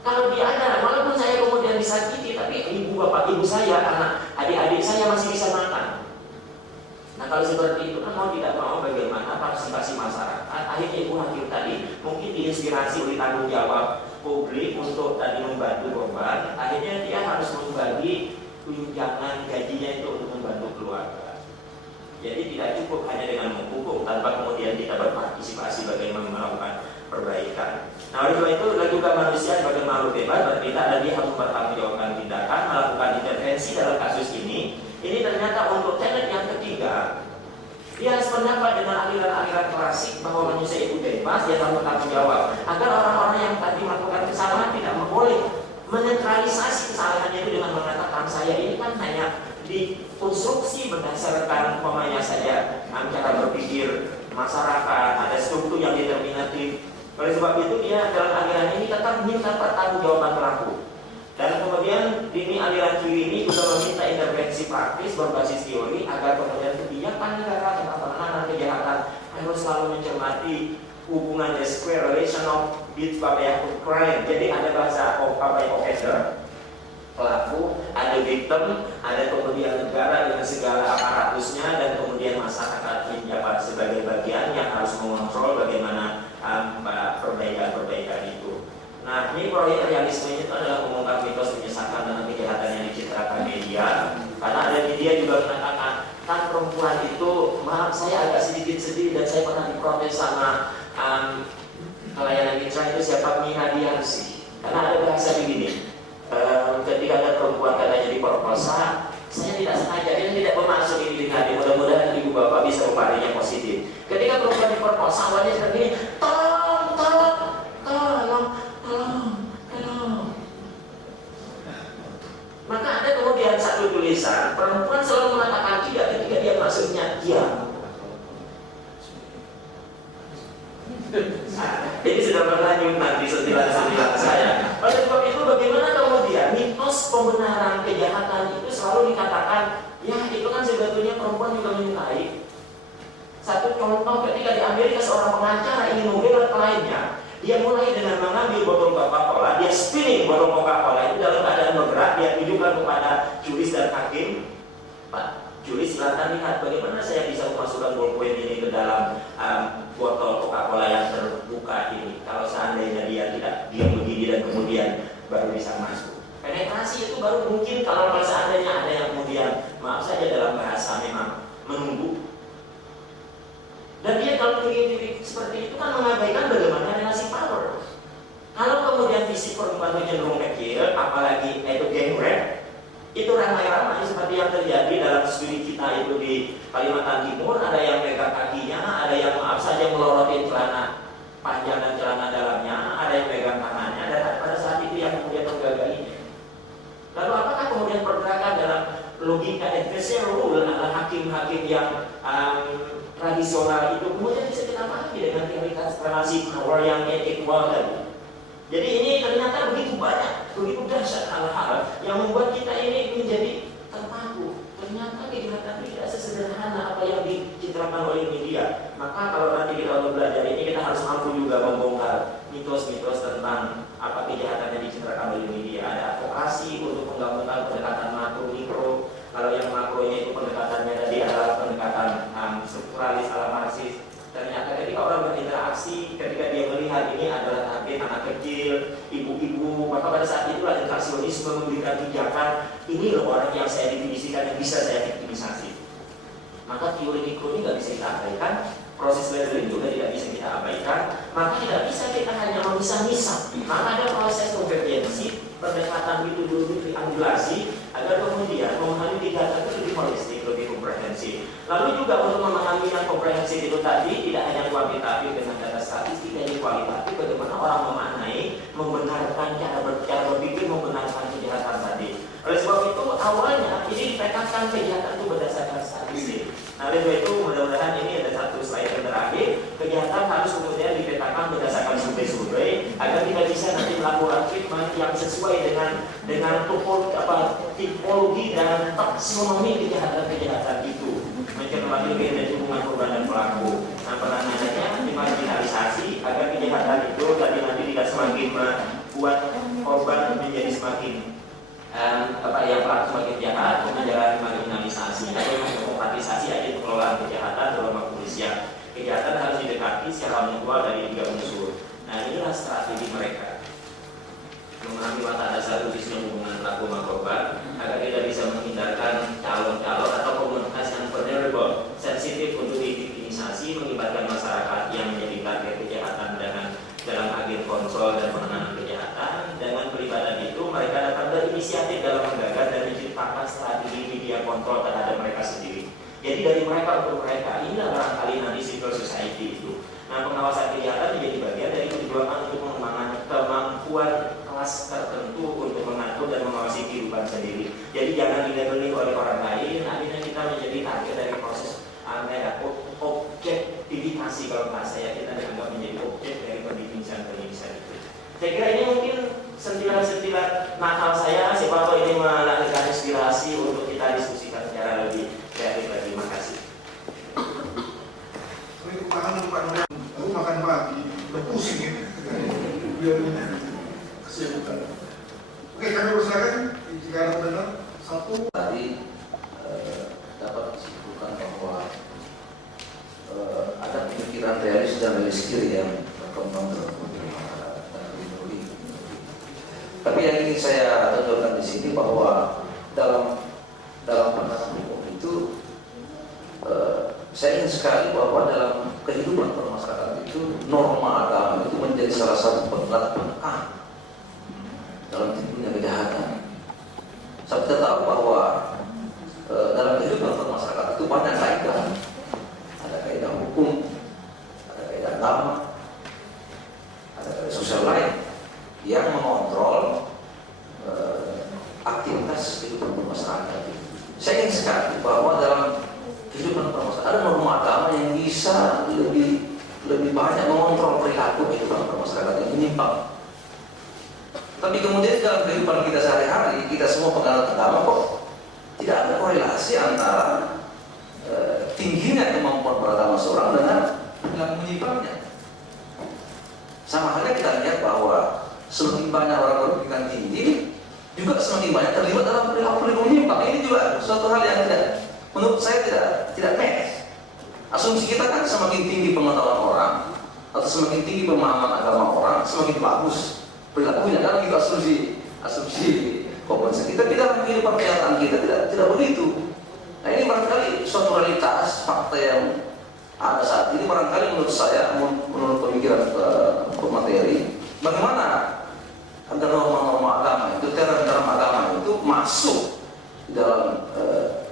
Kalau dia ada, walaupun saya kemudian disakiti, tapi ibu saya, anak, adik-adik saya masih bisa makan. Nah kalau seperti itu kan mau tidak mau bagaimana partisipasi masyarakat. Akhirnya Ibu Hakim tadi mungkin diinspirasi oleh tanggung jawab publik untuk tadi membantu korban. Akhirnya dia harus membagi tunjangan gajinya itu untuk membantu keluarga. Jadi tidak cukup hanya dengan menghukum tanpa kemudian kita berpartisipasi bagaimana melakukan perbaikan. Nah oleh sebab itu juga manusia sebagai makhluk bebas bertindak dan dia harus mempertanggungjawabkan tindakan, melakukan intervensi dalam kasus ini. Ini ternyata untuk tenet yang ketiga, dia sependapat dengan aliran-aliran klasik bahwa manusia itu bebas, dia harus bertanggung jawab agar orang-orang yang tadi melakukan kesalahan tidak boleh menetralisasi kesalahannya itu dengan mengatakan saya ini kan hanya dikonstruksi berdasarkan umpamanya saja cara berpikir masyarakat, ada struktur yang determinatif. Oleh sebab itu dia dalam aliran ini tetap minta pertanggungjawaban pelaku. Dan kemudian ini aliran kiri ini juga meminta intervensi praktis berbasis teori agar kemudian kebijakan negara tentang penanganan kejahatan harus selalu mencermati hubungan the square relation of crime. Jadi ada bahasa offender, pelaku, ada victim, ada kemudian negara dengan segala aparatusnya, dan kemudian masyarakat menjabat sebagai bagian yang harus mengontrol bagaimana perbaikan-perbaikan itu. Nah, ini proyek realisme itu adalah mengungkap mitos menyesalkan dan kejahatan yang dicitrakan media. Karena ada media juga mengatakan, kan perempuan itu, maaf saya agak sedikit sedih dan saya pernah diprotes sama pelayanan mitra itu siapa mengira dia sih. Karena ada bahasa begini, ketika ada perempuan katanya diperkosa, saya tidak sengaja, dia tidak bermaksud ini dengan dia. Mudah-mudahan ibu bapak bisa memahaminya positif. Ketika perempuan diperkosa, awalnya seperti ini, tolong. Maka ada kemudian satu tulisan, perempuan selalu mengatakan tidak ketika dia maksudnya diam. Ini sudah berlanjut nanti sentilan-sentilan saya. Oleh sebab itu bagaimana kemudian mitos pembenaran kejahatan itu selalu dikatakan, ya itu kan sebetulnya perempuan juga menyukai. Satu contoh ketika di Amerika seorang pengacara ingin membela kliennya, dia mulai dengan mengambil botol Coca-Cola, dia spinning botol Coca-Cola itu dalam keadaan bergerak, dia tunjukkan kepada juris dan hakim, Pak juris silakan lihat bagaimana saya bisa memasukkan ballpoint ini ke dalam botol Coca-Cola yang terbuka ini. Kalau seandainya dia tidak diam begini dan kemudian baru bisa masuk. Penetrasi itu baru mungkin kalau seandainya ada yang kemudian, maaf saja dalam bahasa memang menunggu. Dan dia kalau diri seperti itu kan mengabaikan bagaimana relasi power. Kalau kemudian fisik perempuan itu cenderung kecil, apalagi itu gang rape, itu ramai-ramai seperti yang terjadi dalam studi kita itu di Kalimantan Timur. Ada yang pegang kakinya, ada yang maaf saja melorotin celana panjang dan celana dalamnya, ada yang pegang tangannya, dan pada saat itu yang kemudian menggagalinya. Lalu apakah kemudian pergerakan dalam logika adversarial rule adalah hakim-hakim yang tradisional itu kemudian bisa kita pahami dengan teori relasi power yang equal tadi. Jadi ini ternyata begitu banyak, begitu dahsyat hal-hal yang membuat kita ini menjadi terpaku. Ternyata kejahatan itu tidak sesederhana apa yang dicitrakan oleh media. Maka kalau nanti kita belajar ini, kita harus mampu juga membongkar mitos-mitos tentang apa kejahatan yang dicitrakan oleh media. Ada advokasi untuk menggabungkan pendekatan makro mikro. Kalau yang makronya itu pendekatannya tadi adalah pendekatan strukturalis ala Marxis. Ternyata ketika orang berinteraksi, ketika dia melihat ini adalah target anak kecil, ibu-ibu, maka pada saat itulah interaksionisme memberikan pijakan, ini loh orang yang saya definisikan yang bisa saya victimisasi. Maka teori mikro ini nggak bisa kita abaikan, proses labeling juga tidak bisa kita abaikan, maka tidak bisa kita hanya memisah-misah. Maka ada proses konvergensi, pendekatan itu dulu triangulasi, agar kemudian memahami kejahatan itu lebih holistik, lebih komprehensif. Lalu juga untuk memahami yang komprehensif itu tadi tidak hanya kuantitatif dengan data statistik, tapi kualitatif, bagaimana orang memaknai, membenarkan cara berpikir, membenarkan kejahatan tadi. Oleh sebab itu awalnya ini dipetakan kejahatan itu berdasarkan statistik. Nah, oleh sebab itu mudah-mudahan ini ada satu slide yang terakhir, kejahatan harus kemudian dipetakan berdasarkan survei-survei agar kita bisa nanti melakukan treatment yang sesuai dengan tipologi dan taksonomi kejahatan-kejahatan itu, mencermati beda hubungan korban dan pelaku. Nah, penanganannya dimarginalisasi agar kejahatan itu tadi nanti tidak semakin membuat korban menjadi semakin yang pelaku semakin jahat, pengejaran marginalisasi atau demokratisasi aja pengelolaan kejahatan dalam kepolisian. Kejahatan harus didekati secara mutual dari 3 unsur. Nah, inilah strategi mereka memahami watak dasar khususnya hubungan pelaku sama korban agar tidak bisa menghindarkan calon-calon atau komunitas yang vulnerable, sensitif untuk diviktimisasi, melibatkan masyarakat yang menjadi target kejahatan dalam agen kontrol dan penanganan kejahatan. Dengan pelibatan itu mereka dapat berinisiatif dalam menggagas dan menciptakan strategi media kontrol terhadap mereka sendiri. Jadi dari mereka untuk mereka, inilah barangkali nanti civil society itu. Nah, pengawasan kejahatan menjadi bagian dari perjuangan untuk mengembangkan kemampuan kelas tertentu untuk mengatur dan mengawasi kehidupan sendiri. Jadi jangan dilabeli oleh orang lain, akhirnya kita menjadi target dari proses objektifikasi. Kalau bahasa saya, kita dianggap menjadi objek dari pendidikan itu. Saya kira ini mungkin sentilan-sentilan nakal saya, siapa tahu ini melahirkan inspirasi untuk kita diskusikan secara lebih kreatif lagi. Terima kasih. Aku makan pagi beliau ini kesibukan. Oke, kami persilakan jika ada benar satu. Tadi dapat disimpulkan bahwa ada pemikiran realis dan realistis yang berkembang dalam teknologi. Tapi yang ingin saya tonjolkan di sini bahwa dalam pandangan hukum itu saya ingin sekali bahwa dalam kehidupan bermasyarakat itu norma agama itu menjadi salah satu penguat penekan dalam timbulnya kejahatan. Kita tahu bahwa dalam kehidupan bermasyarakat itu banyak kaidah. Ada kaidah hukum, ada kaidah agama, ada kaidah sosial lain yang mengontrol aktivitas kehidupan bermasyarakat. Saya ingin sekali bahwa dalam kehidupan bermasyarakat ada norma agama yang bisa lebih banyak mengontrol perilaku kehidupan bermasyarakat yang menyimpang. Tapi kemudian dalam kehidupan kita sehari-hari, kita semua penganut agama kok tidak ada korelasi antara tingginya kemampuan beragama seorang dengan perilaku menyimpangnya. Sama halnya kita lihat bahwa semakin banyak orang berpendidikan tinggi, juga semakin banyak terlibat dalam perilaku menyimpang. Ini juga suatu hal yang menurut saya tidak match. Asumsi kita kan semakin tinggi pengetahuan orang atau semakin tinggi pemahaman agama orang, semakin bagus perilakunya. Kan itu asumsi komunitas kita. Dalam kehidupan kenyataan kita tidak begitu. Nah, ini barangkali suatu realitas fakta yang ada saat ini. Barangkali menurut saya, menurut pemikiran pemateri, bagaimana agar norma-norma agama itu, terang-terang agama itu masuk dalam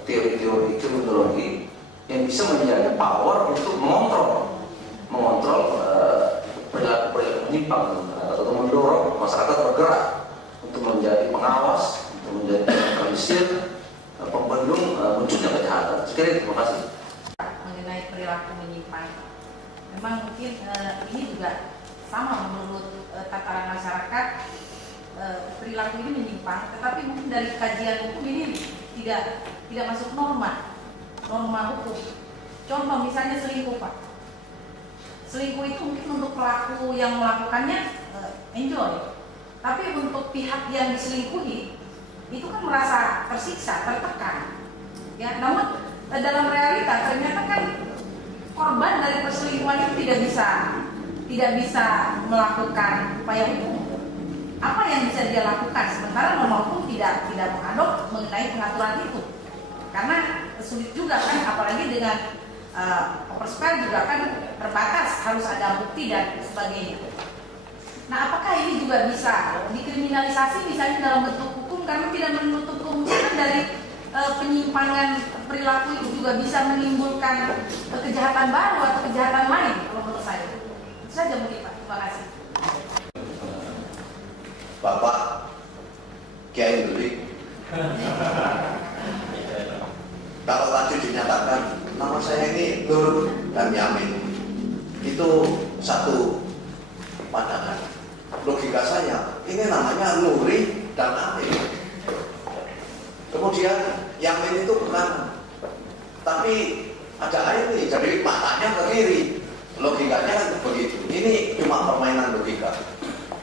teori-teori kriminologi yang bisa menjadi power untuk mengontrol perilaku menyimpang atau mendorong masyarakat bergerak untuk menjadi pengawas, untuk menjadi organisir, pembendung munculnya kejahatan. Sekali terima kasih. Mengenai perilaku menyimpang, memang mungkin ini juga sama menurut tataran masyarakat, perilaku ini menyimpang, tetapi mungkin dari kajian hukum ini tidak masuk norma hukum. Contoh misalnya selingkuh, Pak. Selingkuh itu mungkin untuk pelaku yang melakukannya enjoy, tapi untuk pihak yang diselingkuhi itu kan merasa tersiksa, tertekan. Ya, namun dalam realita ternyata kan korban dari perselingkuhan itu tidak bisa melakukan upaya hukum. Apa yang bisa dia lakukan? Sementara norma hukum tidak mengadop mengenai pengaturan itu, karena sulit juga kan, apalagi dengan overspare juga kan terbatas, harus ada bukti dan sebagainya. Nah, apakah ini juga bisa dikriminalisasi misalnya dalam bentuk hukum, karena tidak menutup kemungkinan dari penyimpangan perilaku itu juga bisa menimbulkan kejahatan baru atau kejahatan lain, kalau menurut saya. Itu saja mungkin, Pak. Terima kasih. Bapak Kiai Duli, kalau tadi dinyatakan nama saya ini Nur dan Yamin, itu satu pandangan. Logika saya, ini namanya Nuri dan Amin. Kemudian Yamin itu ke kanan, tapi ada air nih, jadi matanya ke kiri. Logikanya kan begitu. Ini cuma permainan logika.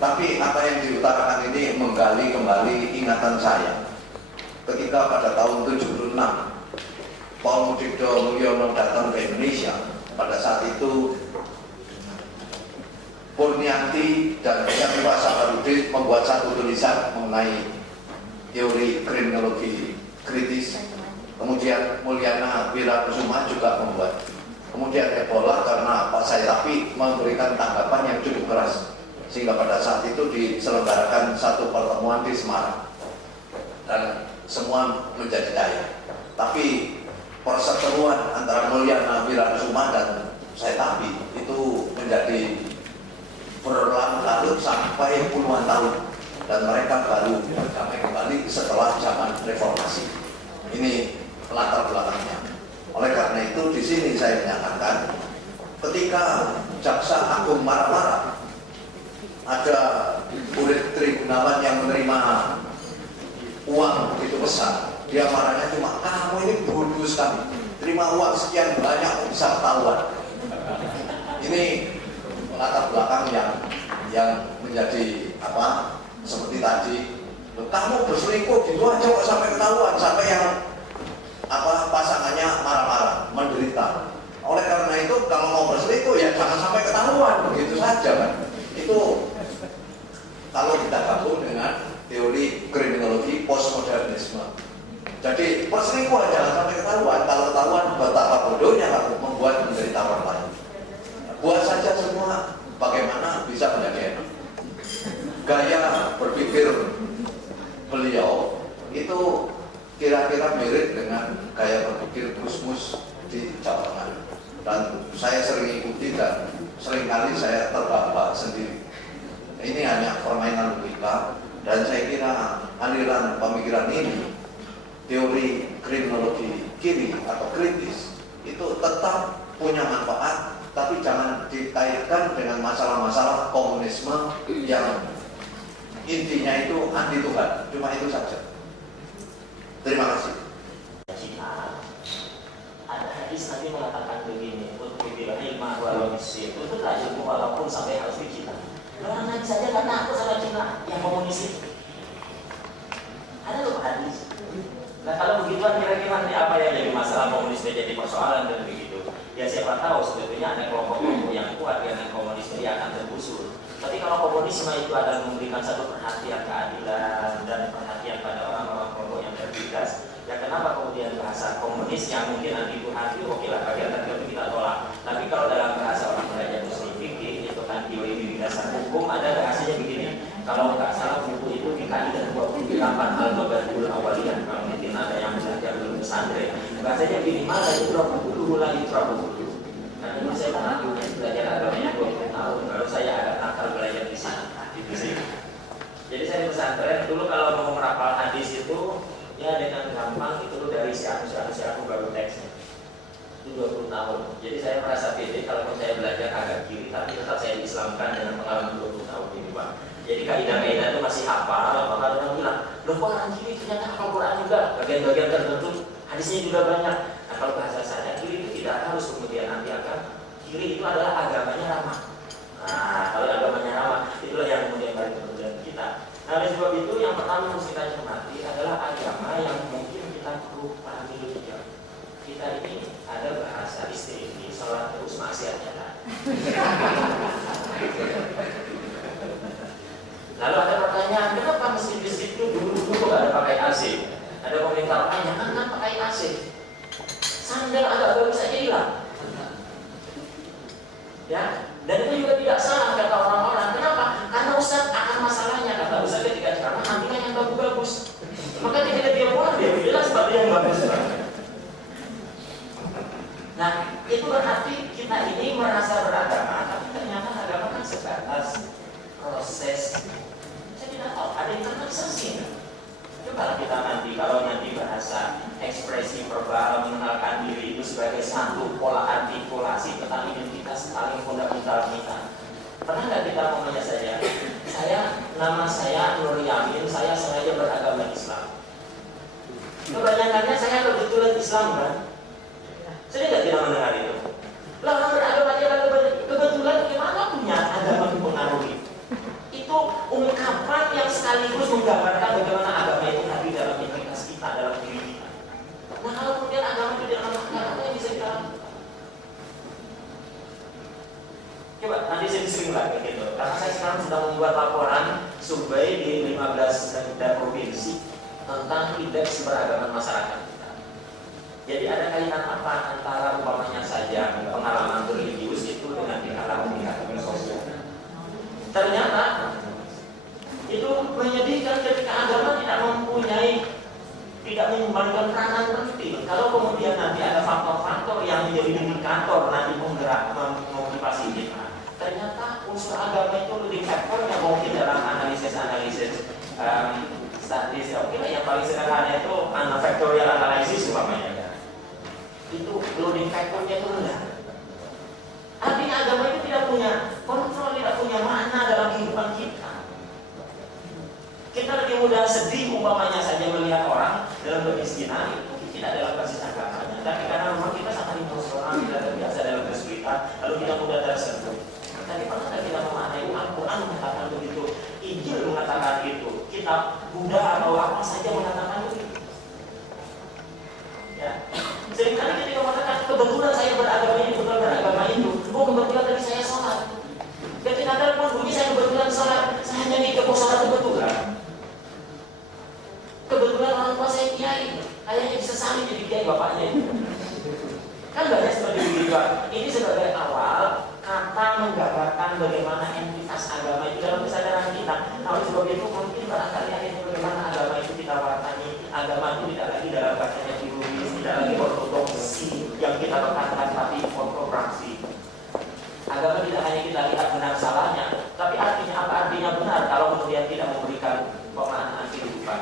Tapi apa yang diutarakan ini menggali kembali ingatan saya. Ketika pada tahun 76 Paul Mudikdo Mulyono datang ke Indonesia, pada saat itu Kurnianti dan Syarifah Safarudin membuat satu tulisan mengenai teori kriminologi kritis. Kemudian Mulyana Wirakusuma juga membuat. Kemudian Ebola karena Pak Saitapi memberikan tanggapan yang cukup keras, sehingga pada saat itu diselenggarakan satu pertemuan di Semarang dan semua menjadi daya. Tapi perseteruan antara Mulyana Wirakusuma dan Saitapi itu menjadi berlarut-larut sampai puluhan tahun, dan mereka baru berdamai kembali setelah zaman reformasi. Ini latar belakangnya. Oleh karena itu di sini saya menyatakan, ketika Jaksa Agung marah-marah, ada Urip Tribunawan yang menerima uang begitu besar, dia marahnya cuma, kamu ini bodoh sekali, terima uang sekian banyak bisa ketahuan. Ini latar belakang yang yang menjadi apa seperti tadi, kamu berselingkuh gitu aja kok sampai ketahuan, sampai yang apa pasangannya marah-marah, menderita. Oleh karena itu kalau mau berselingkuh ya jangan sampai ketahuan, begitu saja kan. Itu kalau kita gabung dengan teori kriminologi postmodernisme. Jadi perselingkuhan jangan sampai ketahuan, kalau ketahuan betapa bodohnya aku membuat menderita orang lain. Buat saja semua bagaimana bisa menjadi enak. Gaya berpikir beliau itu kira-kira mirip dengan gaya berpikir Gusmus di Jawa Tengah, dan saya sering ikuti dan seringkali saya terbabak sendiri. Ini hanya permainan logika, dan saya kira aliran pemikiran ini, teori kriminologi kiri atau kritis, itu tetap punya manfaat, tapi jangan dikaitkan dengan masalah-masalah komunisme yang intinya itu anti Tuhan. Cuma itu saja. Terima kasih. Cina ada hadis Nabi mengatakan begini, utbibil ilma walau bisir, tutuplah ilmu walaupun sampai harus di Cina. Orang Nabi saja kan takut sama Cina yang komunis itu. Ada loh hadis. Nah kalau begituan kira-kira nanti apa yang jadi masalah komunisme jadi persoalan dan begitu. Ya siapa tahu sebetulnya ada kelompok-kelompok yang kuat dengan komunisme yang akan tergusur. Tapi kalau komunisme itu adalah memberikan satu perhatian keadilan dan perhatian pada orang-orang kelompok yang tertindas, ya kenapa kemudian bahasa komunis yang mungkin anti Tuhan itu oke lah, bagian tertentu kita tolak. Tapi kalau dalam bahasa orang belajar muslim fikih itu kan teori dasar hukum ada bahasanya begini. Kalau nggak salah buku itu di kaidah 28 Al-Mabadiul Awaliyah, kalau mungkin ada yang belajar belum pesantren, bahasanya begini, mana itu dulu lagi terlalu. Nah ini saya pernah belajar agamanya 20 tahun, baru saya agak nakal belajar di sini. Jadi saya pesantren dulu kalau mau merapal hadis itu ya dengan gampang itu dari si aku baru teksnya. Itu 20 tahun. Jadi saya merasa pede kalau saya belajar agak kiri, tapi tetap saya diislamkan dengan pengalaman 20 tahun ini Pak. Jadi kaidah-kaidah itu masih hafal, maka orang bilang, loh kok orang kiri ternyata hafal Quran juga, bagian-bagian tertentu hadisnya juga banyak. Nah kalau bahasa saya kiri itu tidak harus kemudian nanti akan kiri itu adalah agamanya ramah. Nah kalau agamanya ramah itulah yang kemudian balik kemudian kita. Nah oleh sebab itu yang pertama harus kita cermati adalah agama yang mungkin kita perlu pahami juga. Kita ini ada bahasa istilah sholat terus maksiat jalan. Lalu ada pertanyaan, kenapa masjid-masjid itu dulu ada pakai AC? Ada komentar tanya, kan pakai AC? Sandal agak-agak bisa hilang. Ya, dan itu juga tidak salah kata orang-orang. Kenapa? Karena Ustaz akan masalahnya kata Ustaz ketika ceramah ambillah yang bagus-bagus. Maka ketika dia pulang dia bilang seperti yang bagus. Nah, itu berarti kita ini merasa beragama, tapi ternyata agama kan sebatas proses. Saya tidak tahu, ada internalisasi. Coba kita nanti, kalau nanti bahasa ekspresi verbal mengenalkan diri itu sebagai satu pola artikulasi tentang identitas paling fundamental kita. Pernah nggak kita ngomongnya saja? Nama saya Nur Yamin, saya sengaja beragama Islam. Kebanyakannya saya kebetulan Islam kan? Saya tidak mendengar itu. Lah orang beragama dia kebetulan gimana punya agama mempengaruhi? Itu ungkapan yang sekaligus menggambarkan bagaimana agama itu hadir dalam identitas kita, dalam diri kita. Nah kalau kemudian agama itu dalam agama yang bisa kita lakukan. Coba nanti saya sering lagi gitu. Karena saya sekarang sedang membuat laporan survei di 15 daerah provinsi tentang indeks beragaman masyarakat kita. Jadi ada kaitan apa antara umpamanya saja pengalaman religius itu dengan tingkah sosial. Ternyata itu menyedihkan ketika agama tidak menyumbangkan peranan penting. Kalau kemudian nanti ada faktor-faktor yang menjadi indikator nanti menggerak memotivasi kita, ternyata unsur agama itu leading factor yang mungkin dalam analisis statis. Oke lah, yang paling sederhana itu factorial analysis umpamanya. Itu leading factornya itu rendah. Artinya agama itu tidak punya kontrol, tidak punya makna dalam kehidupan kita. Kita lebih mudah sedih umpamanya saja melihat orang dalam kemiskinan, itu tidak dalam basis agamanya. Tapi karena memang kita sangat emosional, kita terbiasa dalam kesulitan, lalu kita mudah tersentuh. Tapi pernah kita memaknai Al-Quran Quran mengatakan begitu, Injil mengatakan itu, kitab Buddha atau apa saja mengatakan begitu. Ya, seringkali ketika mengatakan kebetulan saya beragama ini, kebetulan beragama itu, oh kebetulan tadi saya sholat. Ketika telepon bunyi saya kebetulan sholat, saya hanya mikir kok sholat kebetulan. Kebetulan orang tua saya kiai, kayaknya bisa saling jadi kiai bapaknya. Kan banyak seperti begitu. Ini sebagai awal kata menggambarkan bagaimana entitas agama itu dalam kesadaran kita. Kalau sebab itu mungkin barangkali akhirnya bagaimana agama itu kita warnai. Agama itu tidak lagi dalam bahasanya teologis, tidak lagi ortodoksi yang kita tekankan, tapi ortopraksi. Agama tidak hanya kita lihat benar salahnya, tapi artinya apa? Artinya benar kalau kemudian tidak memberikan pemaknaan kehidupan.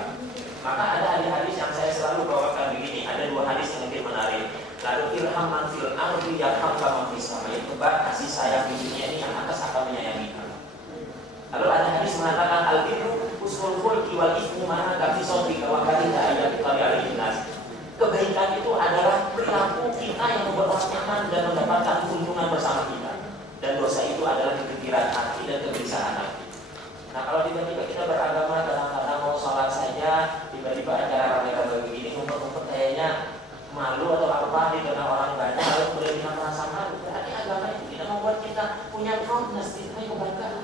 Maka ada hadis-hadis yang saya selalu bawakan begini. Ada dua hadis yang lebih menarik. Lalu irham man fil ardi yarham man fis sama, yaitu kasih sayang di dunia ini yang atas akan menyayangi kamu. Lalu ada hadis mengatakan al-birru usul fulki wal ismu mana kafi sodri wa karida ayat kali al-inas. Kebaikan itu adalah perilaku kita yang membuat orang nyaman dan mendapatkan keuntungan bersama kita. Dan dosa itu adalah kegegiran hati dan kegelisahan hati. Nah, kalau tiba-tiba kita beragama kadang-kadang mau sholat saja, tiba-tiba acara rame-rame begini, ngumpet-ngumpet kayaknya malu atau apa dikenal orang banyak, lalu kemudian kita merasa malu. Berarti agama itu tidak membuat kita punya proudness, punya kebanggaan.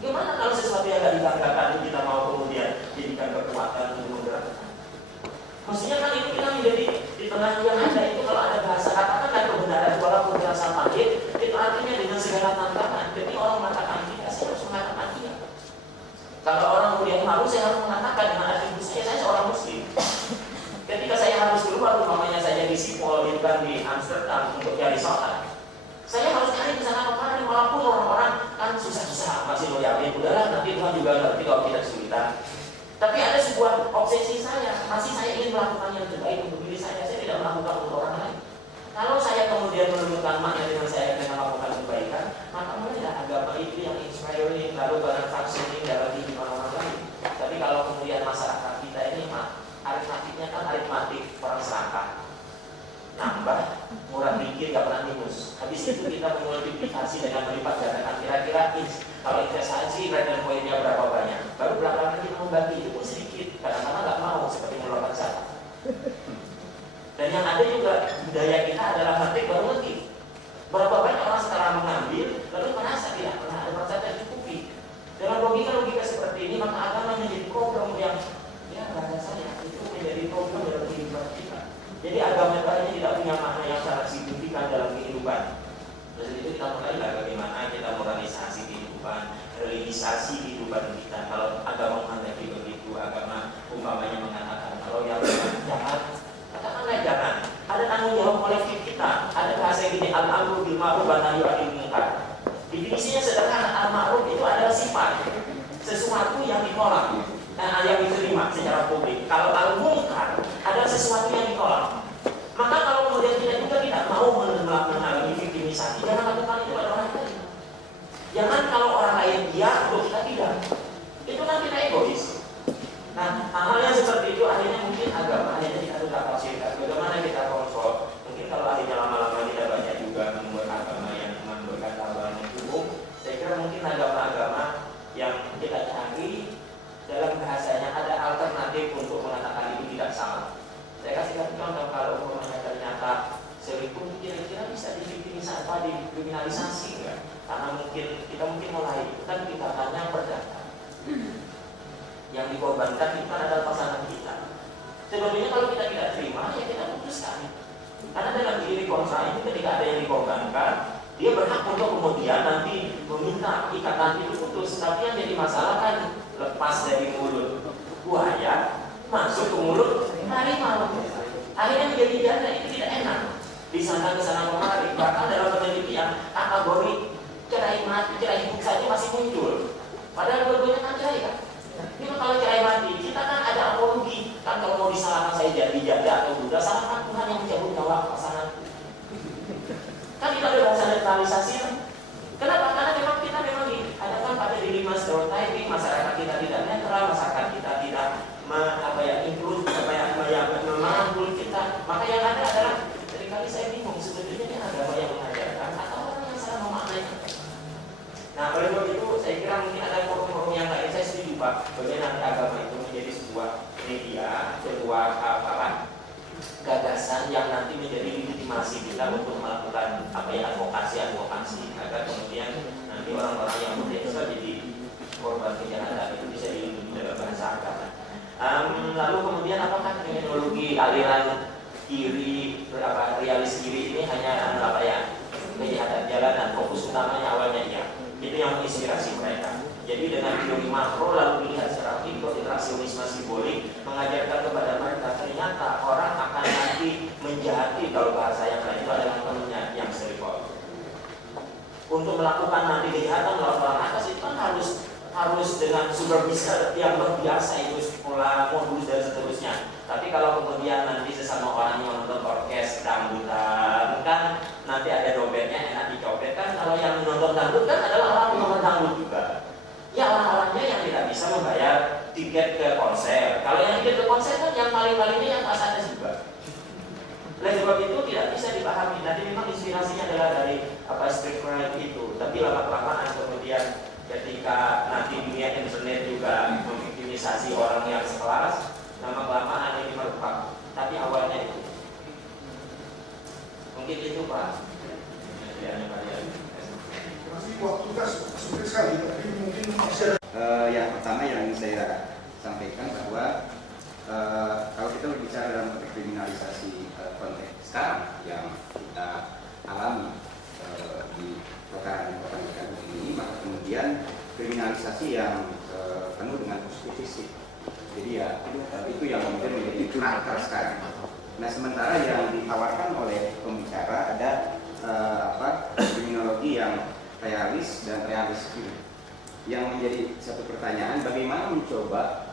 Gimana kalau sesuatu yang tidak dibanggakan kita mau kemudian jadikan kekuatan untuk menggerakkan? Maksudnya kan itu kita menjadi di tengah yang ada itu, kalau ada bahasa katakan kebenaran walaupun terasa pahit, itu artinya dengan segala tantangan. Jadi orang mengatakan tidak, saya harus mengatakan iya. Kalau orang kemudian malu, saya harus mengatakan dengan atribut saya seorang muslim. Ketika saya harus keluar, umpamanya saya di Sipol, bukan di Amsterdam untuk cari sholat, saya harus cari di sana kemarin, walaupun orang-orang kan susah-susah masih loyalin, udahlah nanti Tuhan juga ngerti kalau kita kesulitan. Tapi ada sebuah obsesi saya, masih saya ingin melakukan yang terbaik untuk diri saya tidak melakukan untuk orang lain. Kalau saya kemudian menemukan makna dengan saya dengan melakukan kebaikan, maka mungkin agama itu yang inspiring, lalu barang functioning dalam kehidupan orang lain. Tapi kalau kemudian masyarakat kita ini aritmatiknya kan aritmatik orang serakah, nambah, murah pikir, gak pernah minus. Habis itu kita memultiplikasi dengan melipat gandakan kira-kira kalau investasi return poinnya berapa banyak, baru belakangan kita membagi, itu pun sedikit, kadang-kadang gak mau seperti mengeluarkan zakat. Dan yang ada juga budaya kita adalah metik baru lagi. Berapa banyak orang sekarang mengambil lalu merasa tidak pernah ada merasa tercukupi. Dengan logika-logika seperti ini, maka agama menjadi program yang rasanya itu menjadi program dalam kehidupan kita. Jadi agama ini tidak punya makna yang sangat signifikan dalam kehidupan. Terus itu kita mulai bagaimana kita moralisasi kehidupan, religisasi kehidupan kita. Kalau agama menghendaki begitu, agama umpamanya mengatakan kalau yang jangan, katakanlah jangan. Ada tanggung jawab kolektif kita. Ada bahasa gini, al-amru bil ma'ruf wa nahyu 'anil munkar. Definisinya sederhana, al-ma'ruf itu adalah sifat sesuatu yang ditolak, yang diterima secara publik. Kalau al-munkar adalah sesuatu yang ditolak. Maka kalau kemudian kita juga tidak mau mengalami victimisasi, jangan lakukan itu pada orang lain. Jangan kalau orang lain dia, untuk kita tidak. Itu kan kita egois. Nah, hal-hal yang seperti itu akhirnya mungkin agama akhirnya kita sudah fasilitas. Bagaimana kita kontrol? Mungkin kalau akhirnya lama-lama kita banyak juga membuat agama yang memberikan tambahan hukum. Saya kira mungkin agama-agama yang kita cari dalam bahasanya ada alternatif untuk mengatakan itu tidak sama. Saya kasih satu contoh, kalau umpamanya ternyata selingkuh kira-kira bisa dikriminalisasi enggak? Karena kita mungkin mulai kan kita tanya perdata. Yang dikorbankan itu adalah pasangan kita. Sebetulnya kalau kita tidak terima, ya kita putuskan. Karena dalam diri kontra itu ketika ada yang dikorbankan, dia berhak untuk kemudian nanti meminta ikatan itu putus. Tapi yang jadi masalah kan lepas dari mulut buaya masuk ke mulut harimau. Akhirnya menjadi janda itu tidak enak. Di sana ke sana kemari. Bahkan dalam penelitian kategori cerai mati, cerai hidup saja masih muncul. Padahal dua-duanya kan cerai kan. Ini kalau cerai mati, kita kan ada apologi. Kan kalau mau disalahkan saya jadi janda atau buddha, salahkan Tuhan yang mencabut nyawa pasanganku. Kan kita ada bahasa netralisasi kan? Kenapa? Karena memang kita ada kan pada diri mas stereotyping, masyarakat kita tidak netral, masyarakat kita tidak inklusif, merangkul kita. Maka yang ada adalah seringkali saya bingung sebetulnya ini agama yang mengajarkan Pak, bagaimana agama itu menjadi sebuah media, sebuah gagasan yang nanti menjadi legitimasi kita untuk melakukan advokasi agar kemudian nanti orang-orang yang berdosa jadi korban kejahatan itu bisa dilindungi dalam bahasa agama. Lalu kemudian apakah kriminologi aliran kiri realis kiri ini hanya kejahatan jalanan? Fokus utamanya awalnya itu yang menginspirasi mereka. Jadi dengan teori makro lalu dilihat secara mikro, interaksionisme simbolik mengajarkan kepada mereka ternyata orang akan nanti menjahati, kalau bahasa yang lain itu adalah temannya yang serikol. Untuk melakukan nanti kejahatan melawan orang atas itu kan harus dengan supervisi yang luar biasa, itu pola modus dan seterusnya. Tapi kalau kemudian nanti sesama orang yang menonton orkes dangdutan kan nanti ada dompetnya enak dicopet kan, kalau yang menonton dangdut kan adalah orang menonton dangdut juga. Ya orang-orangnya yang tidak bisa membayar tiket ke konser. Kalau yang tiket ke konser kan yang paling-palingnya yang pas atas juga. Oleh sebab itu tidak bisa dipahami. Nanti memang inspirasinya adalah dari street crime itu. Tapi lama-kelamaan kemudian ketika nanti dunia internet juga memviktimisasi orang yang sekelas, lama-kelamaan ini merupakan. Tapi awalnya itu mungkin itu Pak. Masih waktu kita sempit sekali, tapi mungkin masih ada. Yang pertama yang ingin saya sampaikan bahwa kalau kita berbicara dalam konteks kriminalisasi konteks sekarang yang kita alami di perkara ini, maka kemudian kriminalisasi yang penuh dengan positivistik. Jadi ya itu yang kemudian menjadi karakter sekarang. Nah sementara yang ditawarkan oleh pembicara ada kriminologi yang realis dan realis kiri. Yang menjadi satu pertanyaan, bagaimana mencoba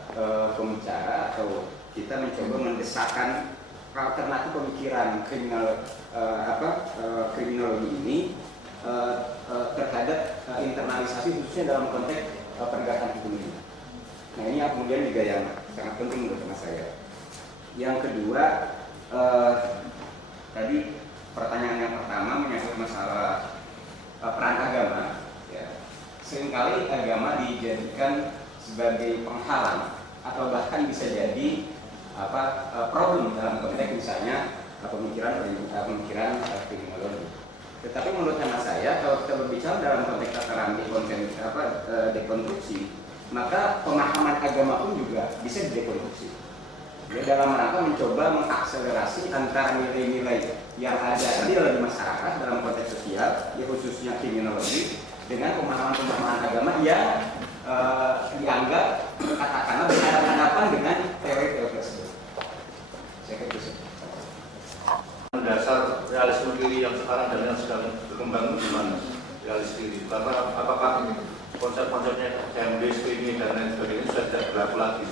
pembicara atau kita mencoba mendesakkan alternatif pemikiran kriminologi ini terhadap internalisasi khususnya dalam konteks penegakan hukum ini. Nah ini kemudian juga yang sangat penting menurut saya. Yang kedua, tadi pertanyaan yang pertama menyangkut masalah peran agama. Ya. Seringkali agama dijadikan sebagai penghalang atau bahkan bisa jadi problem dalam konteks misalnya pemikiran kriminologi. Tetapi menurut hemat saya, kalau kita berbicara dalam konteks tataran dekonstruksi, maka pemahaman agama pun juga bisa didekonstruksi. Ya, dalam rangka mencoba mengakselerasi antara nilai-nilai yang ada di masyarakat dalam konteks sosial, ya khususnya kriminologi, dengan pemahaman-pemahaman agama yang dianggap katakanlah berhadapan dengan teori-teori tersebut. Saya kira itu. Dasar realisme kiri yang sekarang dan yang sedang berkembang itu gimana? Realis kiri, karena apakah konsep-konsepnya CMD, ini dan lain sebagainya sudah tidak berlaku lagi?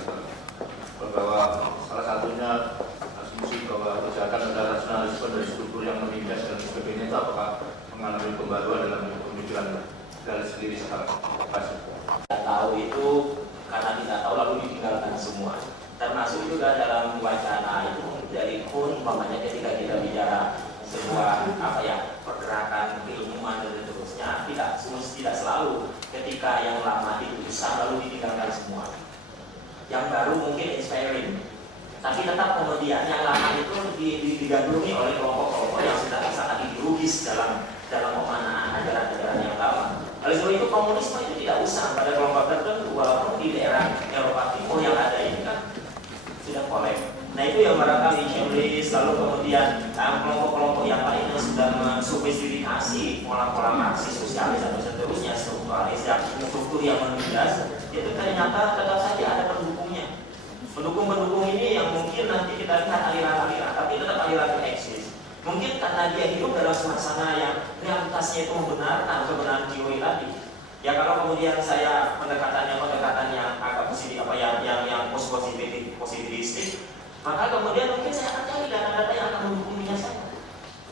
Bahwa salah satunya asumsi bahwa kejahatan adalah rasionalisme dari struktur yang menindas dan sebagainya, itu apakah mengalami pembaruan dalam pemikiran realis kiri sekarang? Tidak tahu itu karena tidak tahu lalu ditinggalkan semua. Termasuk juga dalam wacana itu dari pun umpamanya ketika kita bicara sebuah pergerakan keilmuan dan seterusnya, tidak selalu ketika yang lama diusah lalu ditinggalkan semua. Yang baru mungkin inspiring, tapi tetap kemudian yang lama itu digandrungi oleh kelompok-kelompok yang sudah sangat ideologis dalam pemanaan ajaran-ajaran yang lama. Oleh sebab itu komunisme itu tidak usah pada kelompok tertentu, walaupun di daerah Eropa Timur yang ada ini kan sudah kolek. Nah itu yang barangkali Chemlis, lalu kemudian kelompok-kelompok yang lainnya sudah mensofistikasi pola-pola marxis, sosialis atau seterusnya, strukturalis dan struktur yang menindas, itu ternyata tetap saja ada pendukungnya. Pendukung-pendukung ini yang mungkin nanti kita lihat aliran-aliran, tapi tetap aliran itu eksis. Mungkin karena dia hidup dalam suasana yang realitasnya itu membenarkan kebenaran teori tadi. Ya kalau kemudian saya pendekatan yang agak positif, yang positivistik, maka kemudian mungkin saya akan cari data-data yang akan mendukungnya saya.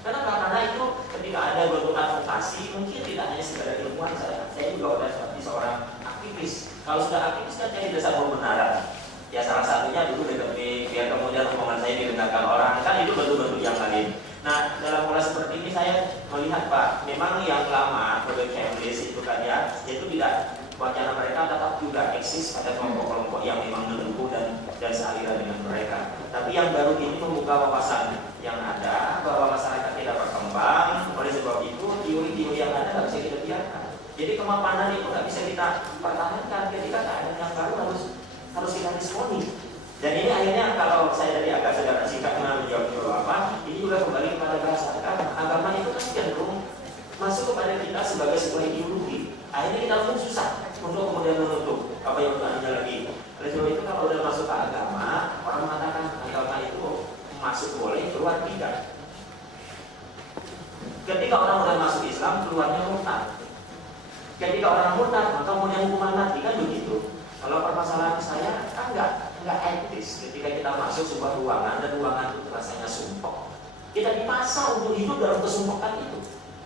Karena itu ketika ada bentuk advokasi, mungkin tidak hanya sekedar ilmuwan saya juga sudah seperti seorang aktivis. Kalau sudah aktivis kan cari dasar pembenaran. Ya salah satunya dulu detik biar kemudian omongan saya didengarkan orang, kan itu bentuk-bentuk yang lain. Nah dalam pola seperti ini saya melihat Pak, memang yang lama produk Cambridge itu kan ya, itu tidak wacana mereka tetap juga eksis pada kelompok yang memang mendukung dan sealiran dengan mereka. Tapi yang baru ini membuka wawasan yang ada bahwa masyarakat tidak berkembang. Oleh sebab itu teori-teori yang ada nggak bisa kita biarkan. Jadi kemapanan itu nggak bisa kita pertahankan ketika keadaan yang baru harus kita disponi. Dan ini akhirnya kalau saya dari agak sederhana singkatnya menjawab apa, ini juga kembali kepada bahasa agama. Agama itu kan cenderung masuk kepada kita sebagai sebuah ideologi. Akhirnya kita pun susah untuk kemudian menutup apa yang Tuhan lagi. Oleh sebab itu kalau udah masuk ke agama, orang mengatakan agama itu masuk boleh, keluar tidak. Ketika orang udah masuk Islam, keluarnya murtad. Ketika orang murtad, maka kemudian hukuman mati, kan begitu. Kalau permasalahan saya kan nggak etis ketika kita masuk sebuah ruangan dan ruangan itu rasanya sumpah. Kita dipaksa untuk hidup dalam kesumpukan itu.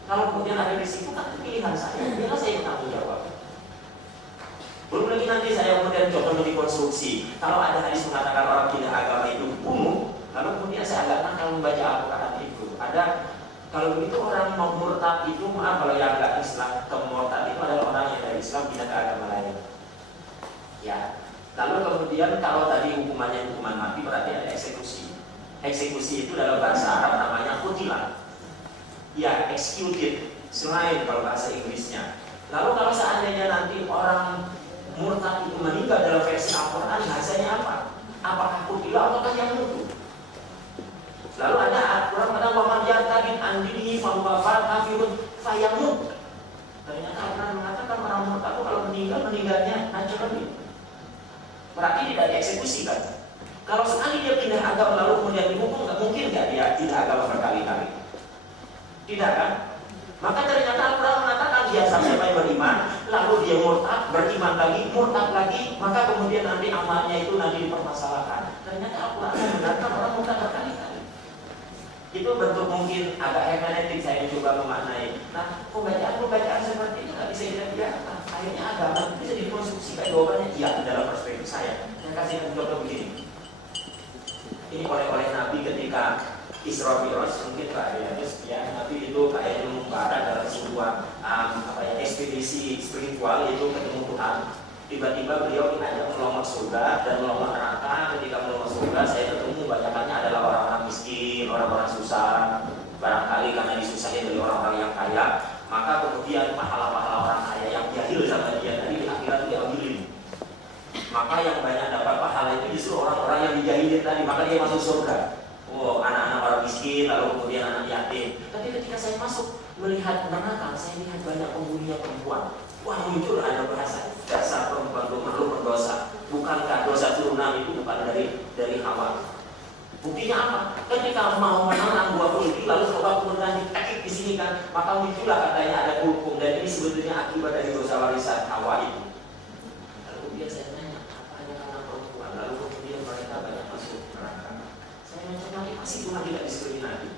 Kalau kemudian ada risiko kan itu pilihan saya, biarlah saya bertanggung jawab. Belum lagi nanti saya kemudian coba mendekonstruksi. Kalau ada hadis mengatakan orang tidak agama itu bunuh, lalu kemudian saya agak nakal membaca Al-Quran itu. Ada kalau begitu orang mau murtad itu, maaf kalau yang agak Islam kemurtad itu adalah orang yang dari Islam tidak ke agama lain. Ya, lalu kemudian kalau tadi hukumannya hukuman mati berarti ada eksekusi. Eksekusi itu dalam bahasa Arab namanya qutilah. Ya, executed. Selain kalau bahasa Inggrisnya. Lalu kalau seandainya nanti orang murtad itu meninggal dalam versi Al-Quran, bahasanya apa? Apakah qutilah ataukah yang mutu? Lalu ada Al-Quran pada waman yartadin andinihi fahuwa kafirun fayamut. Ternyata Al-Quran mengatakan orang murtad itu kalau meninggalnya naturally. Berarti tidak dieksekusi kan? Kalau sekali dia pindah agama lalu kemudian dihukum, nggak mungkin nggak dia pindah agama berkali-kali? Tidak kan? Maka ternyata Al-Quran mengatakan dia siapa yang beriman, lalu dia murtad, beriman lagi, murtad lagi, maka kemudian nanti amalnya itu nanti dipermasalahkan. Ternyata Al-Quran membenarkan orang murtad berkali-kali. Itu bentuk mungkin agak hermeneutik saya coba memaknai. Nah, pembacaan seperti itu nggak bisa kita biarkan. Akhirnya agama bisa dikonstruksikan. Jawabannya iya dalam perspektif saya. Saya kasih contoh begini. Ini oleh Nabi ketika Isra Mi'raj mungkin ya Nabi itu kayaknya mengembara dalam sebuah ekspedisi spiritual itu ketemu Tuhan. Tiba-tiba beliau diajak melompat surga dan melompat neraka. Ketika melompat surga saya ketemu banyakannya adalah orang-orang miskin, orang-orang susah. Barangkali karena disusahin dari orang-orang yang kaya, maka kemudian pahala-pahala orang kaya yang jahil sama dia tadi di akhirat itu diambilin. Maka yang banyak dapat pahala itu justru orang-orang yang dijahilin tadi, maka dia masuk surga. Oh, anak-anak orang miskin, lalu kemudian anak yatim. Tapi ketika saya masuk melihat neraka, saya lihat banyak penghuninya perempuan. Wah, muncul ada bahasa dasar perempuan itu perlu berdosa. Bukankah dosa turunan itu bukan dari Hawa? Buktinya apa? Ketika mau menanam buah itu lalu coba kemudian ditekik di sini kan, maka muncullah katanya ada hukum dan ini sebetulnya akibat dari dosa warisan Hawa itu. Lalu kemudian saya tanya, apa hanya karena perempuan? Lalu kemudian mereka banyak masuk neraka. Saya mencermati pasti Tuhan tidak diskriminasi.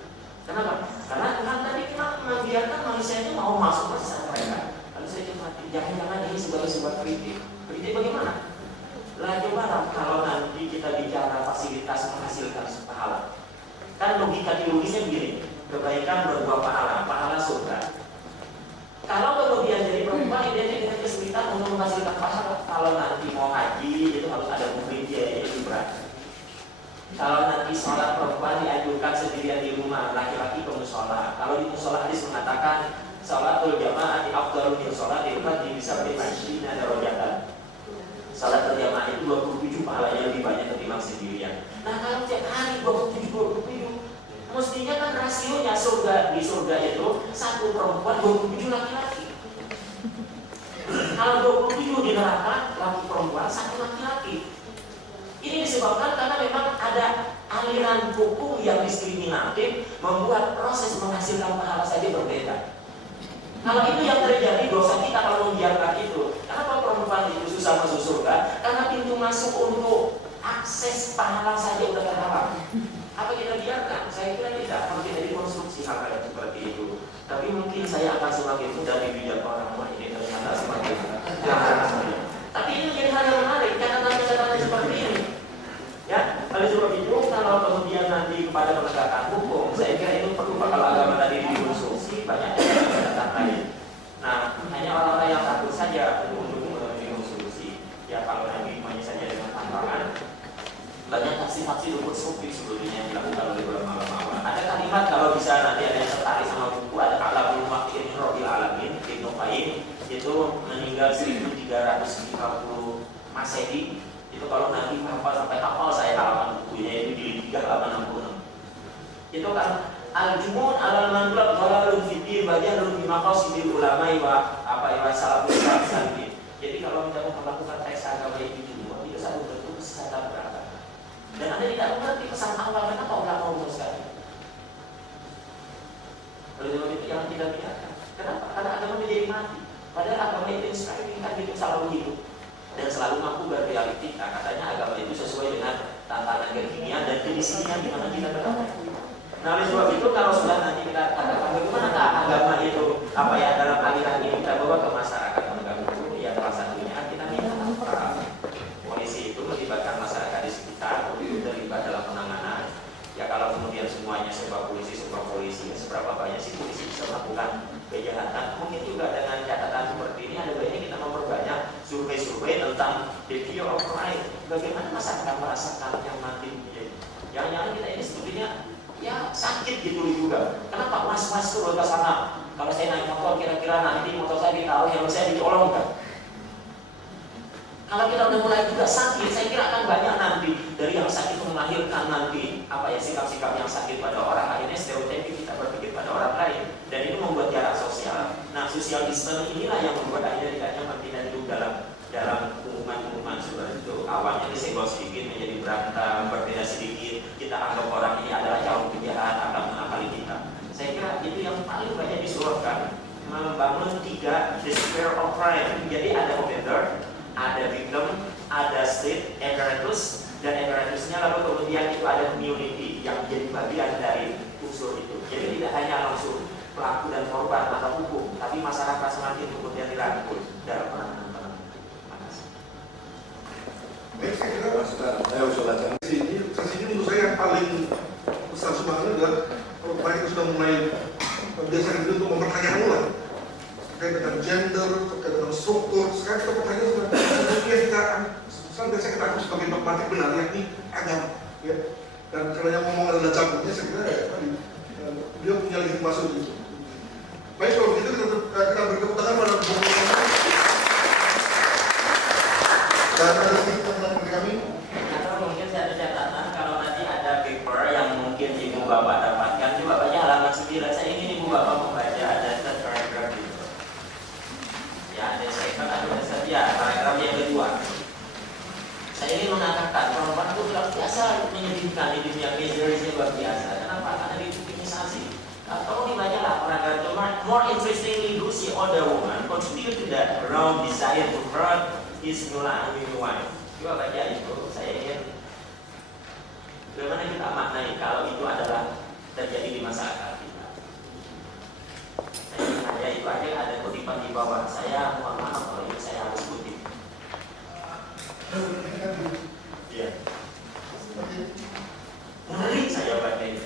Kenapa? Karena Tuhan tadi kita membiarkan manusia itu mau masuk bersama mereka. Lalu saya cermati, jangan-jangan ini sebagai sebuah kritik. Kritik bagaimana? Lah coba kalau nanti kita bicara fasilitas menghasilkan pahala. Kan logika teologisnya begini, kebaikan berbuah pahala, pahala surga. Kalau kemudian jadi perempuan identik dengan kesulitan untuk menghasilkan pahala, kalau nanti mau haji itu harus ada murid biayanya lebih berat. Kalau nanti sholat perempuan dianjurkan sendirian di rumah, laki-laki ke musola. Kalau di musola hadis mengatakan sholatul jamaah di afdalul min sholat itu masih bisa bermasjid dan darajatan. Salat berjamaah itu 27 pahalanya lebih banyak ketimbang sendirian. Nah kalau tiap hari 27, mestinya kan rasionya di surga itu satu perempuan 27 laki-laki. Kalau 27 di neraka laki perempuan satu laki-laki. Ini disebabkan karena memang ada aliran hukum yang diskriminatif membuat proses menghasilkan pahala saja berbeda. Kalau itu yang terjadi, dosa kita kalau membiarkan itu. Kenapa perempuan itu susah masuk surga? Karena pintu masuk untuk akses pahala saja udah terhalang. Apa kita biarkan? Saya kira tidak. Mungkin dari konstruksi hal-hal seperti itu. Tapi mungkin saya akan semakin mudah dibijak orang tua ini ternyata semakin Tapi ini menjadi hal yang menarik. Catatan-catatan seperti ini. Ya, oleh sebab itu kalau kemudian nanti kepada penegakan hukum, saya kira itu perlu kalau agama tadi dikonstruksi banyak catatan lain. Nah, hanya orang-orang yang takut saja untuk mendukung solusi. Ya kalau nanti hanya saja dengan faksi-faksi itu konstruktif sebetulnya yang dilakukan oleh ulama-ulama. Ada kalimat kalau bisa nanti ada yang tertarik sama buku, ada Alamul Muwaqqi'in Rabbil Alamin Ibnu Qayyim, itu meninggal 1350 Masehi. Itu kalau nanti hafal sampai hafal saya halaman bukunya itu di 3 halaman 66. Itu kan al-jumun alal manqulab dhalalun fiddin bayanun bi maqasidil ulama wa salafus salih. Jadi kalau kita mau melakukan teks agama ini semua itu satu bentuk kesesatan berat. Dan Anda tidak mengerti pesan awal kenapa ulama umur sekali. Oleh sebab itu jangan kita biarkan. Kenapa? Karena agama menjadi mati. Padahal agama itu inspiring kan hidup selalu hidup dan selalu mampu berrealitika. Katanya agama itu sesuai dengan tantangan kekinian dan kondisinya di mana kita berada. Nah, oleh sebab itu kalau sudah nanti kita katakan bagaimana agama itu dalam aliran ini kita bawa ke masyarakat menegakkan hukum, ya salah satunya kita minta para polisi itu melibatkan masyarakat di sekitar, itu terlibat dalam penanganan. Ya kalau kemudian semuanya serba polisi, ya seberapa banyak sih polisi bisa melakukan kejahatan? Mungkin juga dengan catatan seperti ini ada baiknya kita memperbanyak survei-survei tentang the fear of crime. Bagaimana masyarakat merasakan yang nanti menjadi. Jangan-jangan kita ini sebetulnya ya sakit gitu juga. Kenapa mas-mas turun ke sana? Kalau saya naik motor kira-kira nanti motor saya ditaruh yang saya dicolong kan? Kalau kita udah mulai juga sakit, saya kira akan banyak nanti dari yang sakit melahirkan nanti sikap-sikap yang sakit pada orang. Akhirnya stereotipik kita berpikir pada orang lain dan itu membuat jarak sosial. Nah, social distance inilah yang membuat akhirnya tidak nyaman kita hidup dalam pengumuman seperti itu. Awalnya disenggol sedikit menjadi berantem, berbeda sedikit. Kita anggap orang ini adalah calon penjahat akan mengakali kita. Saya kira itu yang paling banyak disuruhkan, membangun 3 the sphere of crime. Jadi ada offender, ada victim, ada state, apparatus, dan apparatusnya lalu kemudian itu ada community yang menjadi bagian dari unsur itu. Jadi tidak hanya langsung pelaku dan korban atau hukum, tapi masyarakat semakin kemudian dirangkul dalam penanganan. Baik, saya kira sini menurut saya yang paling besar sebenarnya adalah kalau kemarin kita sudah mulai biasakan itu untuk mempertanyakan ulang terkait dengan gender, terkait dengan struktur. Sekarang kita pertanyaan sebenarnya kita biasa kita anggap sebagai dogmatik benar, yakni agama. Ya. Dan karena yang ngomong adalah cabutnya, saya kira beliau punya legitimasi itu. Baik, kalau begitu kita bertepuk tangan pada buku dan ada sedikit teman kami. Atau mungkin saya ada catatan kalau nanti ada paper yang mungkin ibu bapak dapatkan, coba baca halaman 9. Saya ingin ibu bapak membaca ada paragraf itu. Ya, ada second, ada paragraf yang kedua. Saya ingin mengatakan perempuan itu luar biasa menyedihkan hidupnya, misery-nya luar biasa. Kenapa? Karena diviktimisasi. Kalau dibacalah paragraf itu, more interestingly, Lucy, older woman, continue to that around desire to hurt his new wife. Coba baca itu, saya ingin bagaimana kita maknai kalau itu adalah terjadi di masyarakat kita. Saya ingin aja itu ada kutipan di bawah. Saya mohon maaf kalau ini saya harus kutip. Iya. Ngeri saya baca itu.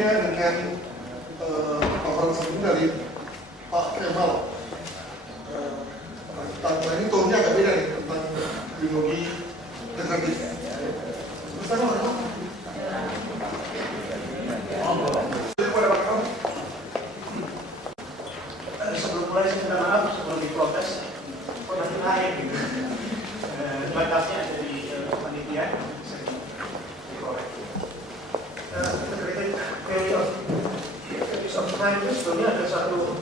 Dengan paparan sebelumnya dari Pak Kemal, tentang ini tonnya agak beda nih tentang biologi negatif. Sebelum mulai saya minta maaf sebelum diprotes, kok nanti naik gitu. Batasnya ada di panitia. Teori of crime itu sebenarnya ada satu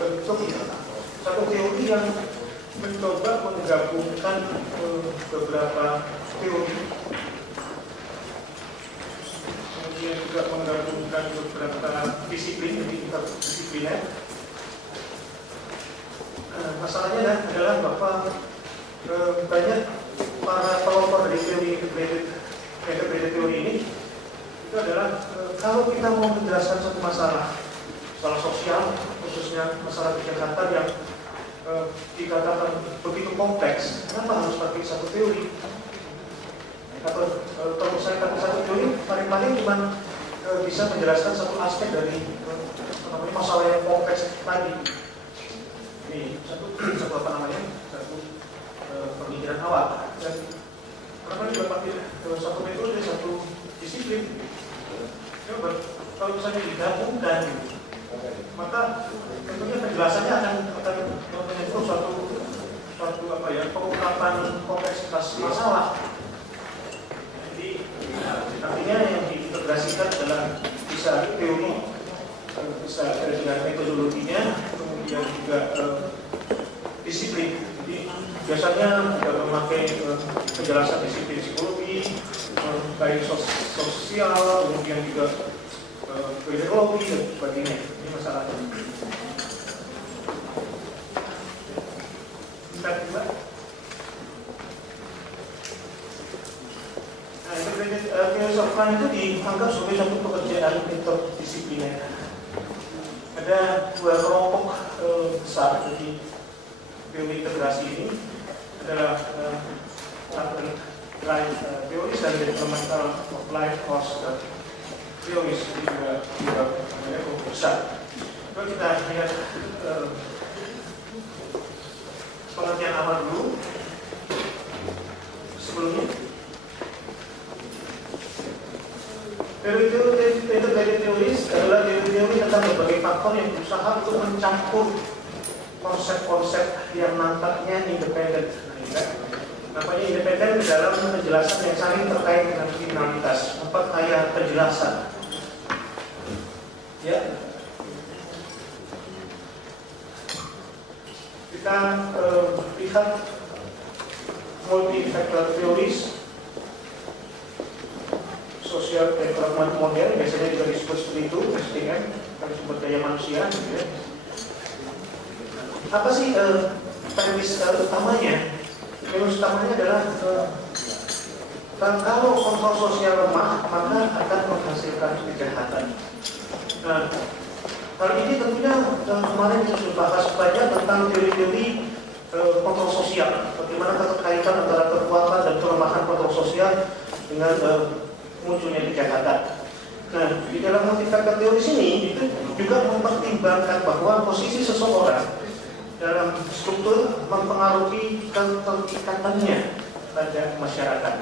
bentuk, satu teori yang mencoba menggabungkan beberapa teori, kemudian juga menggabungkan beberapa disiplin, jadi interdisipliner. Masalahnya adalah bahwa banyak para pelopor dari teori integrated teori ini itu adalah kalau kita mau menjelaskan satu masalah sosial, khususnya masalah kejahatan yang dikatakan begitu kompleks, kenapa harus pakai satu teori? Atau kalau saya pakai satu teori, paling-paling cuma bisa menjelaskan satu aspek dari masalah yang kompleks tadi. Ini satu pemikiran awal. Dan karena juga pakai satu metode, satu disiplin. Ya, kalau misalnya digabungkan, maka tentunya penjelasannya akan menyentuh suatu pengungkapan kompleksitas masalah. Jadi artinya yang diintegrasikan adalah bisa teori, bisa dengan metodologinya, kemudian juga disiplin. Jadi biasanya kita memakai penjelasan disiplin psikologi, baik sosial, kemudian juga ideologi dan sebagainya. Ini masalahnya. Filsafat itu dianggap sebagai satu pekerjaan interdisipliner. Ada dua kelompok besar dari teori integrasi ini, adalah life theories dan developmental of life course theories, juga kelompok besar. Kalau kita lihat pengertian awal dulu sebelumnya. Integrated theories adalah teori tentang berbagai faktor yang berusaha untuk mencampur konsep-konsep yang nampaknya independen. Namanya independen dalam penjelasan yang saling terkait dengan kriminalitas. Empat kaya penjelasan. Ya. Kita lihat multi-factor theories, social development model, biasanya juga disebut seperti itu, SDM, sumber daya manusia. Gitu ya. Apa sih premis utamanya? Premis utamanya adalah kalau kontrol sosial lemah, maka akan menghasilkan kejahatan. Nah, hal ini tentunya kemarin kita sudah bahas banyak tentang teori-teori kontrol sosial, bagaimana keterkaitan antara kekuatan dan kelemahan kontrol sosial dengan munculnya kejahatan. Nah, di dalam multi-factor teori ini itu juga mempertimbangkan bahwa posisi seseorang dalam struktur mempengaruhi keterikatannya pada masyarakat.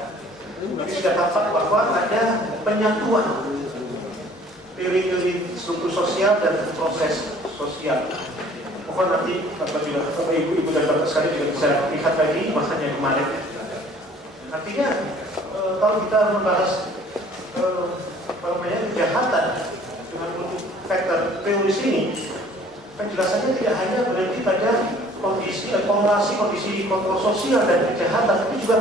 Jadi sudah tampak bahwa ada penyatuan teori-teori struktur sosial dan proses sosial. Pokoknya nanti Bapak Ibu dan Bapak sekalian juga bisa lihat lagi makanya kemarin. Artinya kalau kita membahas kejahatan dengan multi-factor teoris ini, penjelasannya tidak hanya berarti pada kondisi korelasi kondisi kontrol sosial dan kejahatan, tapi juga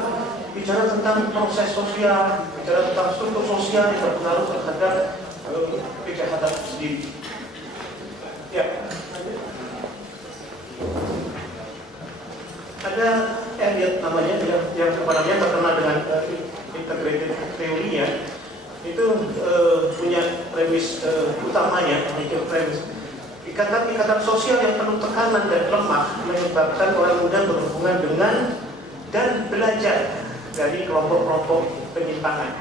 bicara tentang proses sosial, bicara tentang struktur sosial yang berpengaruh terhadap kejahatan sendiri. Ya, ada Elliot namanya yang kepadanya terkenal dengan integrated teorinya. Itu punya premis utamanya, premis ikatan-ikatan sosial yang penuh tekanan dan lemah menyebabkan orang muda berhubungan dengan dan belajar dari kelompok-kelompok penyimpangan.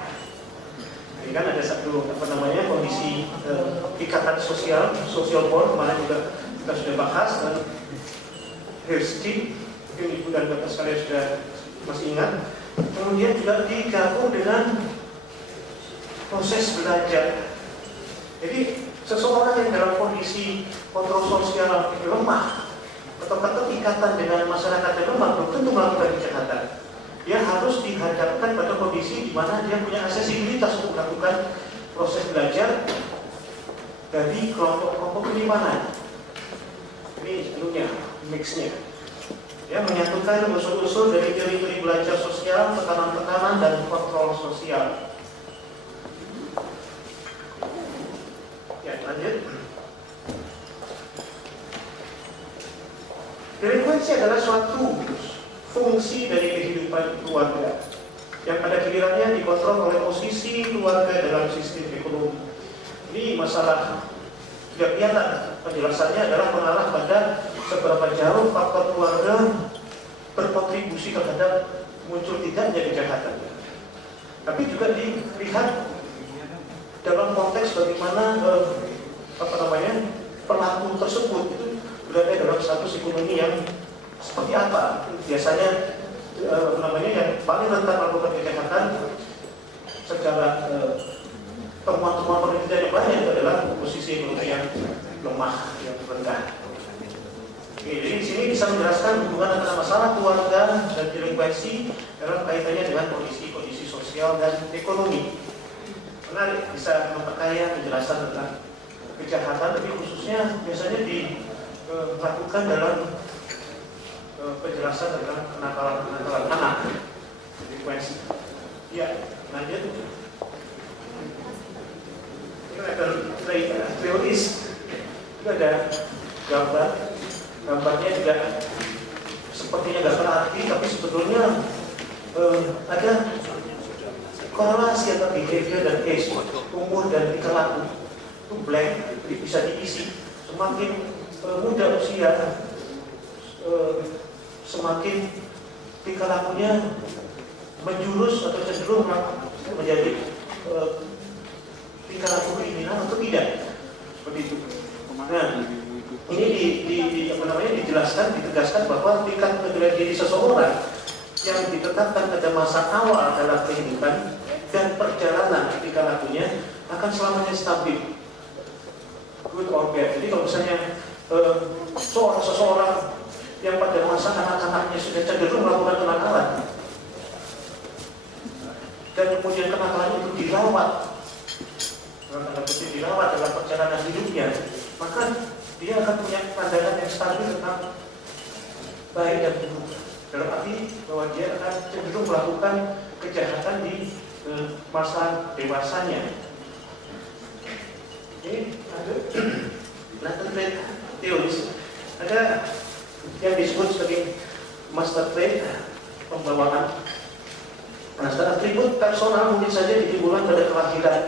Ini kan ada satu kondisi ikatan sosial, social bond, kemarin juga kita sudah bahas dan Hirschi, mungkin Ibu dan Bapak sekalian sudah masih ingat. Kemudian juga digabung dengan proses belajar. Jadi seseorang yang dalam kondisi kontrol sosial lemah atau keterikatan dengan masyarakat yang lemah belum tentu melakukan kejahatan. Dia harus dihadapkan pada kondisi di mana dia punya aksesibilitas untuk melakukan proses belajar dari kelompok-kelompok penyimpangan. Ini dulunya, mixnya. Ya, menyatukan unsur-unsur dari teori-teori belajar sosial, tekanan-tekanan dan kontrol sosial. Ya, lanjut. Delinkuensi adalah suatu fungsi dari kehidupan keluarga yang pada gilirannya dikontrol oleh posisi keluarga dalam sistem ekonomi. Ini masalah tidak kelihatan. Penjelasannya adalah mengarah pada seberapa jauh faktor keluarga berkontribusi terhadap muncul tidaknya kejahatan. Tapi juga dilihat dalam konteks bagaimana pelaku tersebut itu berada dalam status ekonomi yang seperti apa. Biasanya yang paling rentan melakukan kejahatan secara temuan-temuan penelitian yang banyak adalah posisi ekonomi yang lemah, yang rendah. Oke, jadi di sini bisa menjelaskan hubungan antara masalah keluarga dan delinkuensi dalam kaitannya dengan kondisi sosial dan ekonomi. Menarik, bisa memperkaya penjelasan tentang kejahatan, tapi khususnya biasanya dilakukan dalam penjelasan tentang kenakalan anak, delinkuensi. Ya, lanjut. Ini ada teoris, itu ada gambarnya juga sepertinya nggak berarti, tapi sebetulnya ada korelasi antara behavior dan age, umur dan tingkah laku. Itu blank, bisa diisi. Semakin muda usia, semakin tingkah lakunya menjurus atau cenderung menjadi tingkah laku kriminal atau tidak, seperti itu. Nah, ini dijelaskan, ditegaskan bahwa tingkat pengendalian diri seseorang yang ditetapkan pada masa awal dalam kehidupan dan perjalanan tingkah lakunya akan selamanya stabil, good or bad. Jadi kalau misalnya seseorang yang pada masa anak-anaknya sudah cenderung melakukan kenakalan dan kemudian kenakalan itu dirawat dalam perjalanan hidupnya, maka dia akan punya pandangan yang stabil tentang baik dan buruk. Dalam arti bahwa dia akan cenderung melakukan kejahatan di masa dewasanya. Ini ada latent trait teoris, ada yang disebut sebagai master trait pembawaan. Nah, atribut personal mungkin saja ditimbulkan pada kelahiran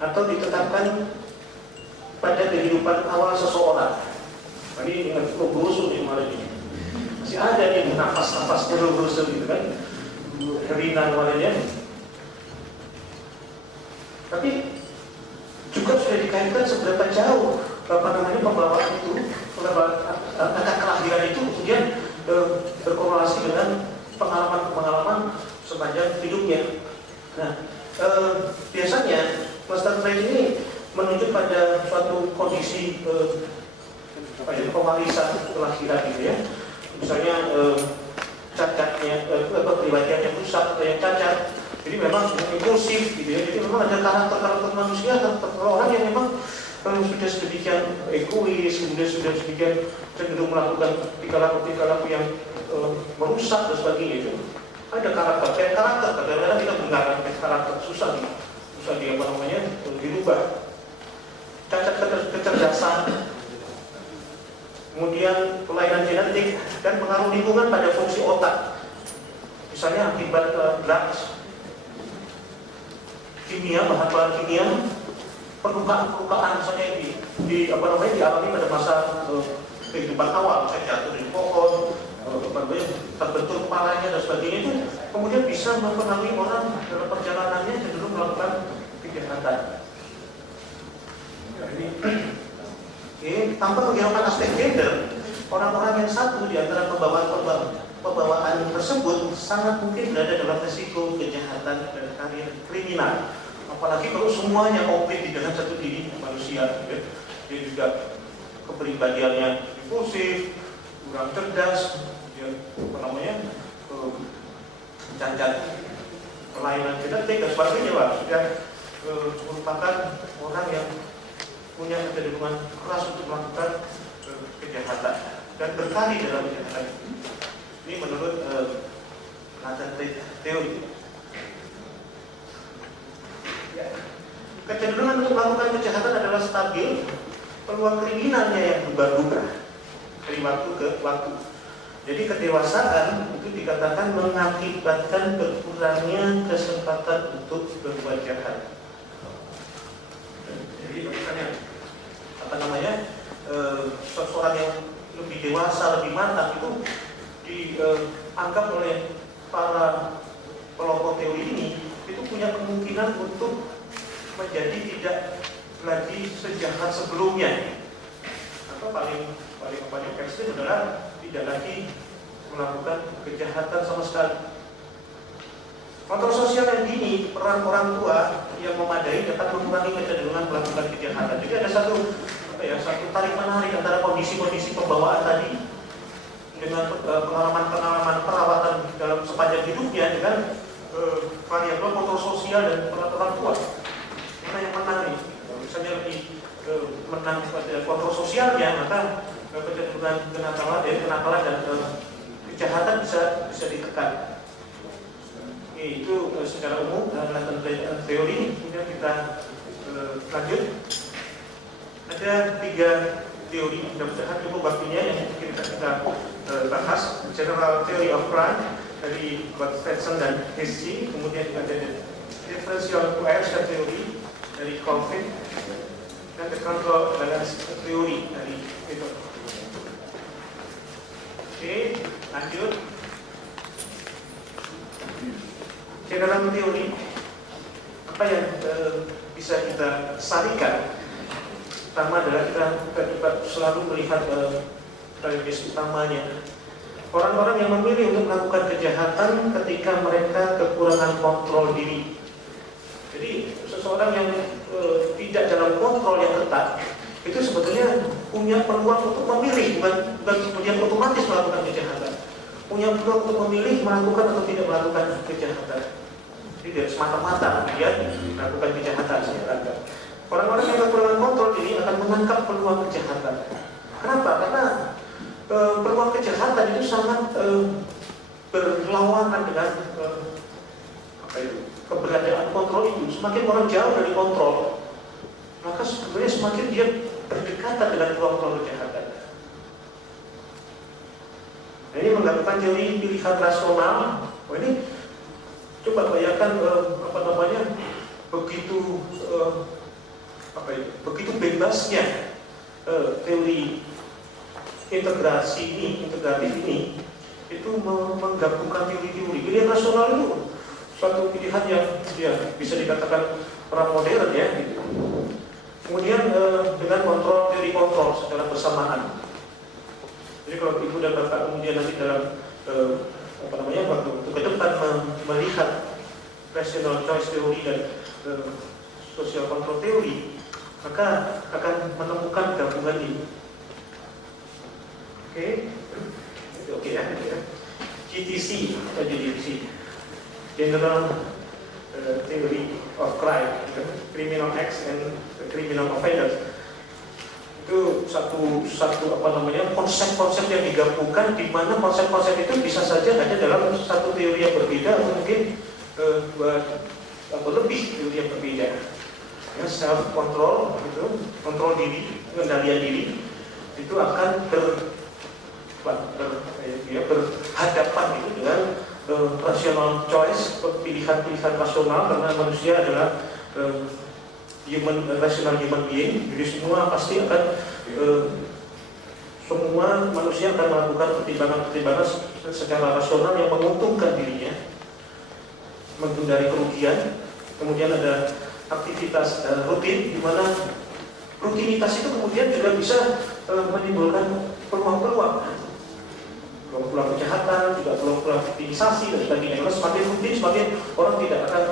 atau ditetapkan pada kehidupan awal seseorang. Ini dengan berusul nih kemarin ini. Masih ada nih nafas-nafasnya berusul gitu kan. Herina kemarinnya. Tapi juga sudah dikaitkan seberapa jauh pembawaan itu, angka kelahiran itu kemudian berkorelasi dengan pengalaman-pengalaman sepanjang hidupnya. Nah, biasanya master trait ini menunjuk pada suatu kondisi pewarisan kelahiran gitu ya. Misalnya cacatnya, kepribadiannya rusak atau yang cacat. Jadi memang impulsif gitu ya. Jadi memang ada karakter manusia, karakter orang yang memang sudah sedemikian egois, kemudian sudah sedemikian cenderung melakukan tingkah laku yang merusak dan sebagainya itu. Ada karakter, kadang-kadang kita menggunakan karakter susah dirubah. Cacat kecerdasan, kemudian kelainan genetik dan pengaruh lingkungan pada fungsi otak. Misalnya akibat drugs, kimia, bahan-bahan kimia, perlukaan misalnya dialami pada masa kehidupan awal, misalnya jatuh dari pohon, terbentur kepalanya dan sebagainya, itu kemudian bisa mempengaruhi orang dalam perjalanannya cenderung melakukan kejahatan. Tanpa menghilangkan aspek gender, orang-orang yang satu di antara pembawaan tersebut sangat mungkin berada dalam risiko kejahatan dan karir kriminal. Apalagi kalau semuanya komplit di dalam satu diri manusia, ya. Dia juga kepribadiannya impulsif, kurang cerdas, dia cacat kelainan genetik dan sebagainya, Pak. Sudah merupakan orang yang punya kecenderungan keras untuk melakukan kejahatan dan berkali dalam kejahatan. Ini menurut latent trait teori. Ya. Kecenderungan untuk melakukan kejahatan adalah stabil, peluang kriminalnya yang berubah-ubah dari waktu ke waktu. Jadi kedewasaan itu dikatakan mengakibatkan berkurangnya kesempatan untuk berbuat jahat. Jadi misalnya seseorang yang lebih dewasa, lebih matang itu dianggap oleh para kelompok teori ini itu punya kemungkinan untuk menjadi tidak lagi sejahat sebelumnya. Atau paling ekstrim adalah tidak lagi melakukan kejahatan sama sekali. Kontrol sosial yang dini, peran orang tua yang memadai dapat mengurangi kecenderungan melakukan kejahatan. Jadi ada satu tarik menarik antara kondisi-kondisi pembawaan tadi dengan pengalaman-pengalaman perawatan dalam sepanjang hidupnya dengan variabel kontrol sosial dan peran orang tua. Mana yang menang nih? Misalnya lebih menang pada kontrol sosialnya, maka kecenderungan kenakalan dan kejahatan bisa ditekan. Itu secara umum adalah teori. Kemudian kita lanjut. Ada 3 teori, mudah-mudahan cukup waktunya yang mungkin kita bahas. General Theory of Crime dari Watson dan Hesse, kemudian ada Differential Coercion Theory dari Colvin, dan the Control Balance Theory dari Peter. Oke, lanjut. General teori, apa yang bisa kita sarikan? Pertama adalah kita selalu melihat premis utamanya. Orang-orang yang memilih untuk melakukan kejahatan ketika mereka kekurangan kontrol diri. Jadi seseorang yang tidak dalam kontrol yang ketat itu sebetulnya punya peluang untuk memilih, bukan kemudian otomatis melakukan kejahatan. Punya peluang untuk memilih melakukan atau tidak melakukan kejahatan. Jadi dari semata-mata dia melakukan kejahatan sebenarnya. Orang-orang yang kekurangan kontrol ini akan menangkap peluang kejahatan. Kenapa? Karena peluang kejahatan itu sangat berlawanan dengan keberadaan kontrol itu. Semakin orang jauh dari kontrol, maka sebenarnya semakin dia berdekatan dengan peluang kejahatan. Nah, ini menggunakan teori pilihan rasional. Ini coba bayangkan begitu bebasnya teori integratif ini itu menggabungkan teori-teori. Pilihan rasional itu suatu pilihan yang bisa dikatakan pra-modern ya. Gitu. Kemudian dengan teori kontrol secara bersamaan. Jadi kalau Ibu dan Bapak kemudian nanti dalam waktu ke depan melihat rational choice theory dan social control theory, maka akan menemukan gabungan ini. Oke ya. GTC atau GTC, General Theory of Crime, Criminal Acts and Criminal Offenders. Itu satu konsep-konsep yang digabungkan, di mana konsep-konsep itu bisa saja ada dalam satu teori yang berbeda atau mungkin lebih teori yang berbeda. Ya, self control itu, kontrol diri, pengendalian diri itu akan berhadapan itu dengan rational choice, pilihan-pilihan rasional, karena manusia adalah rational human being. Jadi semua manusia akan melakukan pertimbangan-pertimbangan secara rasional yang menguntungkan dirinya, menghindari kerugian. Kemudian ada aktivitas rutin, di mana rutinitas itu kemudian juga bisa menimbulkan peluang-peluang kejahatan, juga peluang-peluang victimisasi dan sebagainya. Karena semakin rutin, semakin orang tidak akan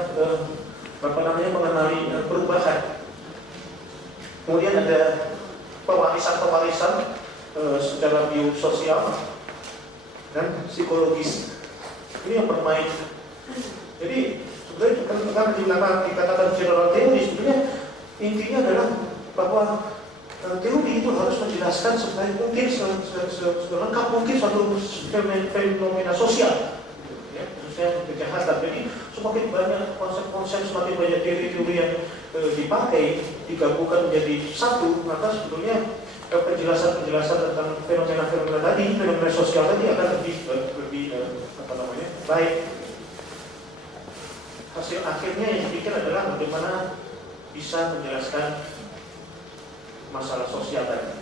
mengenali perubahan. Kemudian ada pewarisan secara biososial dan psikologis. Ini yang bermain. Jadi sebenarnya kan dikatakan general theory, sebenarnya intinya adalah bahwa teori itu harus menjelaskan sebaik mungkin, selengkap mungkin suatu fenomena sosial, ya, khususnya kejahatan. Jadi semakin banyak konsep-konsep, semakin banyak teori-teori yang dipakai, digabungkan menjadi satu, maka sebetulnya penjelasan tentang fenomena-fenomena tadi, fenomena sosial tadi akan lebih baik. Hasil akhirnya yang dipikir adalah bagaimana bisa menjelaskan masalah sosial tadi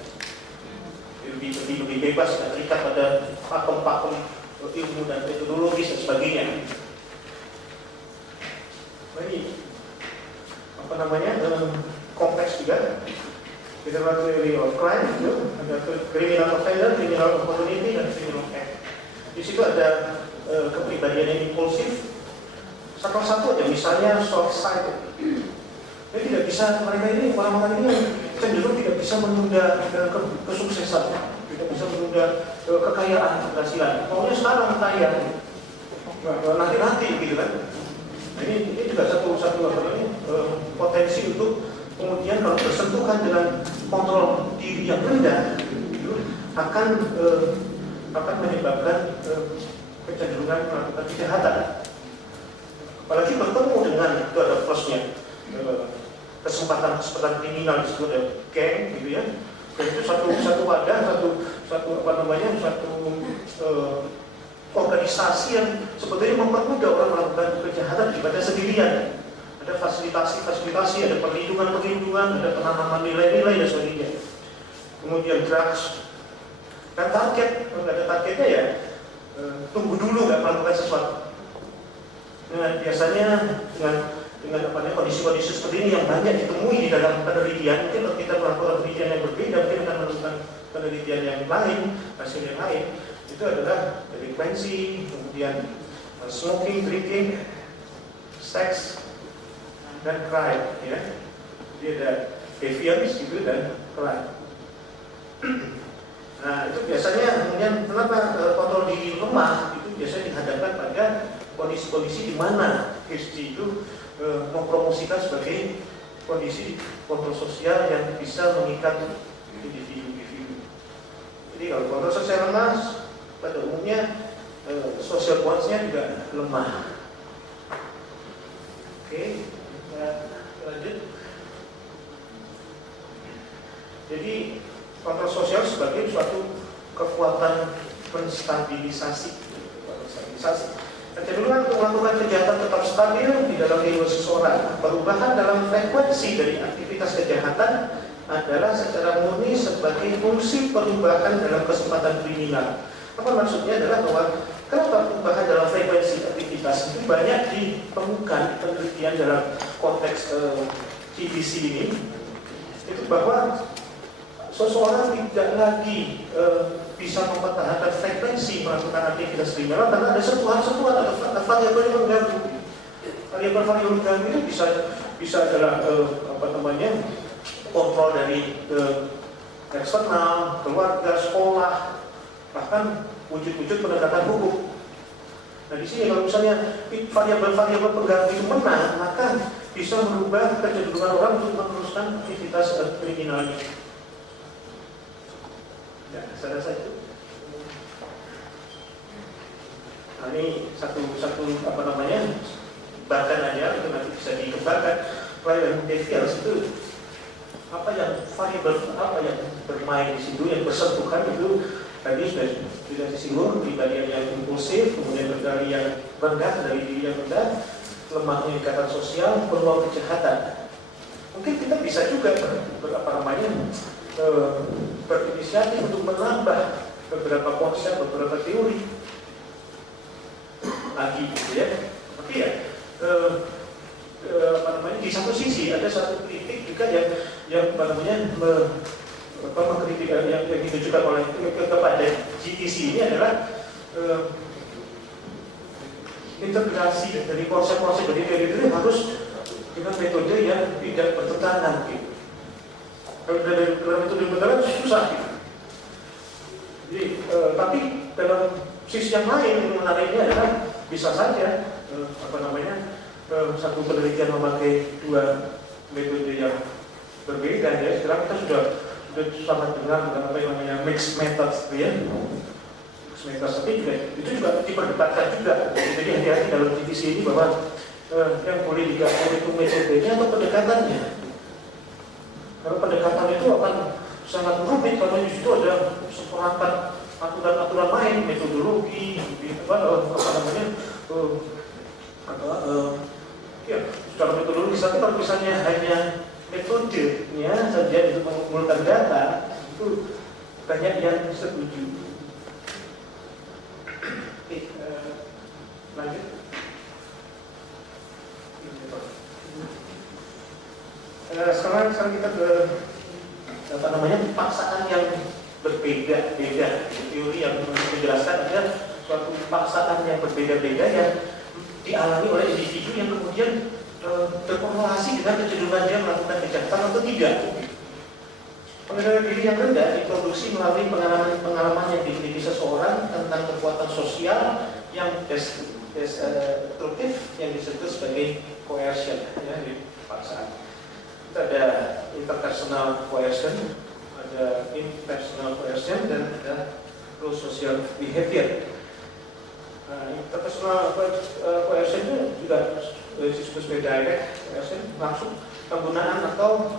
lebih bebas dan terikat pada pakem-pakem ilmu dan metodologis dan sebagainya. Ini kompleks juga. Kita theory of crime itu ada criminal offender, criminal opportunity, dan criminal act. Di situ ada kepribadian yang impulsif. Satu-satu aja, misalnya short-sighted. Jadi tidak bisa, mereka ini orang-orang ini cenderung tidak bisa menunda kesuksesan, tidak bisa menunda kekayaan, keberhasilan. Maunya sekarang kaya, nanti gitu kan. Nah, ini juga satu potensi untuk kemudian kalau bersentuhan dengan kontrol diri yang rendah akan menyebabkan kecenderungan melakukan kejahatan. Apalagi bertemu dengan itu ada plusnya kesempatan kriminal disebut geng gitu ya. Dan itu satu wadah, satu organisasi yang sebetulnya mempermudah orang melakukan kejahatan daripada sendirian. Ada fasilitasi, ada perlindungan, ada penanaman nilai-nilai dan sebagainya. Kemudian drugs dan target, kalau nggak ada targetnya ya tunggu dulu nggak melakukan sesuatu. Nah, biasanya dengan kondisi-kondisi seperti ini yang banyak ditemui di dalam penelitian. Mungkin kalau kita melakukan penelitian yang berbeda, mungkin akan melakukan penelitian yang lain, hasil yang lain. Itu adalah delinquency, kemudian smoking, drinking, seks, dan crime, ya. Jadi ada deviance gitu dan crime. Nah, itu biasanya kemudian kenapa kontrol diri lemah itu biasanya dihadapkan pada kondisi-kondisi di mana PSG itu mempromosikan sebagai kondisi kontrol sosial yang bisa mengikat individu-individu. Jadi kalau kontrol sosial lemah, pada umumnya social bonds-nya juga lemah. Oke. Lanjut. Jadi kontrol sosial sebagai suatu kekuatan menstabilisasi. Kecenderungan untuk melakukan kejahatan tetap stabil di dalam diri seseorang. Perubahan dalam frekuensi dari aktivitas kejahatan adalah secara murni sebagai fungsi perubahan dalam kesempatan kriminal. Apa maksudnya adalah bahwa kenapa perubahan dalam frekuensi aktivitas itu banyak ditemukan penelitian dalam konteks GBC ini, itu bahwa seseorang tidak lagi bisa mempertahankan frekuensi melakukan aktivitas kriminal karena ada sentuhan-sentuhan atau variabel yang mengganggu. Variabel mengganggu itu bisa adalah kontrol dari eksternal, keluarga, sekolah, bahkan wujud-wujud penegakan hukum. Nah, di sini kalau misalnya variabel-variabel pengganggu itu menang, maka bisa merubah kecenderungan orang untuk meneruskan aktivitas kriminalnya. Ya, saya rasa itu. Nah, ini satu bahkan aja itu nanti bisa dikembangkan. Variabel deviance itu apa yang bermain di situ, yang bersentuhan itu tadi sudah disinggung, pribadi yang impulsif, kemudian berdari yang rendah, dari diri yang rendah, lemahnya ikatan sosial, peluang kejahatan. Mungkin kita bisa juga berinisiatif untuk menambah beberapa konsep, beberapa teori lagi, gitu ya. Tapi ya, di satu sisi ada satu kritik juga yang mengkritik yang ditujukan oleh kepada GTC ini adalah integrasi dari konsep-konsep dari teori itu harus dengan metode yang tidak bertentangan, gitu. Kalau dari metode bertentangan susah, gitu. Jadi, tapi dalam sisi yang lain yang menariknya adalah bisa saja satu penelitian memakai dua metode yang berbeda, ya. Sekarang kita sudah sangat dengar apa yang namanya mixed methods, ya. Mixed methods, tapi itu juga diperdebatkan juga. Jadi hati-hati dalam divisi ini bahwa yang boleh digabung itu metodenya atau pendekatannya. Karena pendekatan itu akan sangat rumit karena di situ ada seperangkat aturan-aturan lain, metodologi, secara metodologi. Tapi kalau misalnya hanya metodenya saja untuk mengumpulkan data, itu banyak yang setuju. Oke, lanjut. paksaan yang berbeda-beda. Teori yang menjelaskan ada suatu paksaan yang berbeda-beda yang dialami oleh individu yang kemudian berkorelasi dengan kecenderungan dia melakukan kejahatan atau tidak. Pengendalian diri yang rendah diproduksi melalui pengalaman yang dimiliki seseorang tentang kekuatan sosial yang destruktif yang disebut sebagai coercion, ya, paksaan. Itu ada interpersonal coercion, ada impersonal coercion, dan ada pro-social behavior. Interpersonal coercion itu juga disebut sebagai direct coercion, langsung penggunaan atau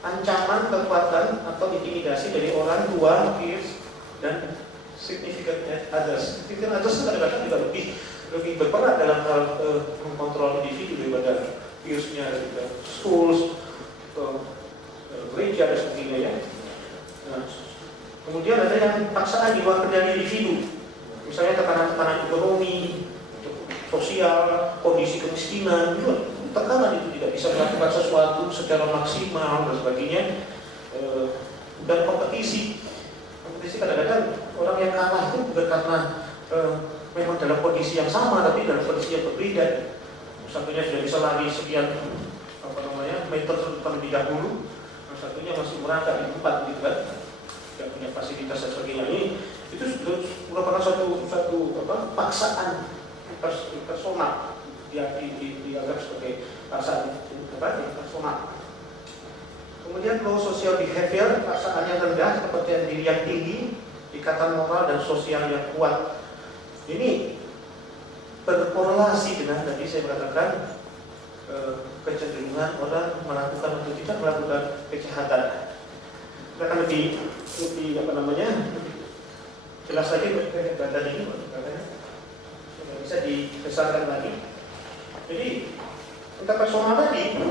ancaman, kekuatan atau intimidasi dari orang tua, peers, dan significant others. Significant others itu kadang-kadang juga lebih berperan dalam hal mengontrol individu daripada peers-nya, daripada schools, atau gereja dan sebagainya, ya. Nah, kemudian ada yang paksaan di luar kendali individu, misalnya tekanan-tekanan ekonomi, sosial, kondisi kemiskinan, itu tekanan itu tidak bisa melakukan sesuatu secara maksimal dan sebagainya, dan kompetisi kadang-kadang orang yang kalah itu bukan karena memang dalam kondisi yang sama, tapi dalam kondisi yang berbeda. Satunya sudah bisa lari sekian meter terlebih dahulu, satunya masih merangkak di tempat gitu kan, tidak punya fasilitas dan sebagainya. Itu merupakan satu paksaan personal, dianggap sebagai paksaan personal. Kemudian low social behavior, paksaan yang rendah, kepercayaan diri yang tinggi, ikatan moral dan sosial yang kuat. Ini berkorelasi dengan tadi saya katakan kecenderungan orang melakukan atau tidak melakukan kejahatan. Kita akan lebih jelas lagi data ini, bisa dibesarkan lagi. Jadi interpersonal tadi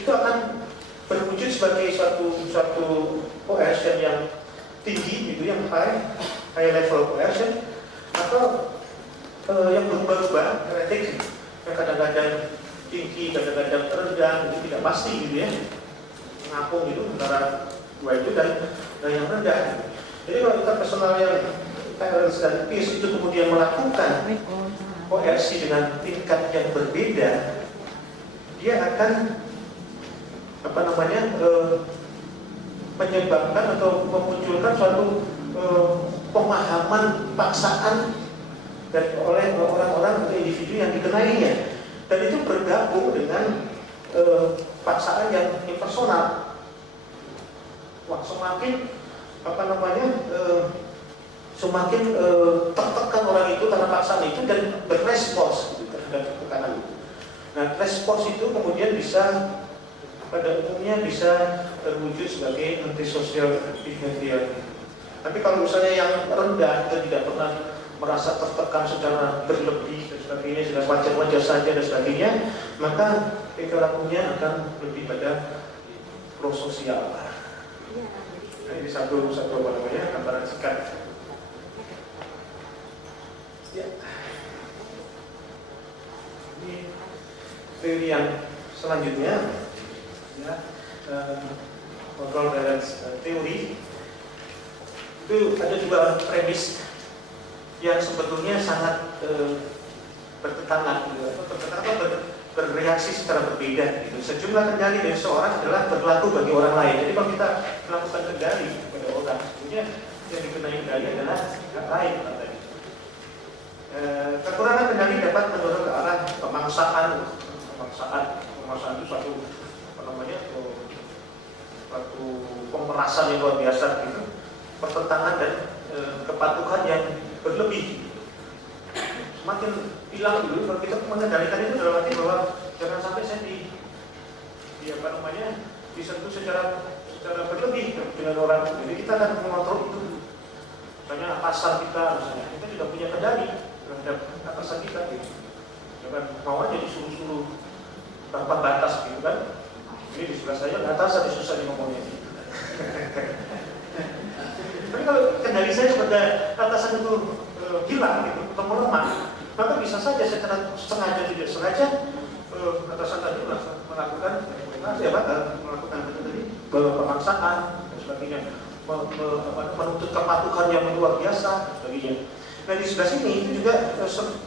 itu akan berwujud sebagai suatu coercion yang tinggi, gitu, yang high level coercion, atau yang berubah-ubah, erratic, yang kadang-kadang tinggi, kadang-kadang rendah, itu tidak pasti, gitu ya, mengapung gitu antara dua itu dan yang rendah. Jadi kalau interpersonal yang parents dan peers itu kemudian melakukan koersi dengan tingkat yang berbeda, dia akan menyebabkan atau memunculkan suatu pemahaman paksaan oleh orang-orang atau individu yang dikenainya, dan itu bergabung dengan paksaan yang impersonal. Semakin tertekan orang itu karena paksaan itu dan berrespons terhadap tekanan itu. Nah, respons itu kemudian pada umumnya bisa terwujud sebagai antisocial behavior. Tapi kalau misalnya yang rendah itu tidak pernah merasa tertekan secara berlebih dan sebagainya, sudah wajar-wajar saja dan sebagainya, maka tingkah lakunya akan lebih pada prososial. Nah, ini satu gambaran singkat. Ya. Ini teori yang selanjutnya, ya, control balance teori. Itu ada dua premis yang sebetulnya sangat bertentangan, bereaksi secara berbeda. Gitu. Sejumlah kendali dari seorang adalah berlaku bagi orang lain. Jadi kalau kita melakukan kendali pada orang, sebenarnya yang dikenai kendali adalah orang lain. Kekurangan kendali dapat mendorong ke arah pemaksaan itu suatu pemerasan yang luar biasa gitu, pertentangan dan kepatuhan yang berlebih. Semakin hilang dulu kalau kita mengendalikan itu dalam arti bahwa jangan sampai saya disentuh secara berlebih dengan orang. Jadi kita akan mengontrol itu. Misalnya atasan kita tidak punya kendali terhadap atasan kita gitu. Jangan mau aja disuruh-suruh tanpa batas gitu kan. Ini di sebelah saya atasan susah ngomongnya gitu. Tapi kalau kendali saya kepada atasan itu hilang gitu, atau melemah, maka bisa saja secara sengaja tidak sengaja atasan tadi melakukan pemaksaan dan sebagainya. sebagainya, menuntut kepatuhan yang luar biasa dan sebagainya. Nah di sebelah sini itu juga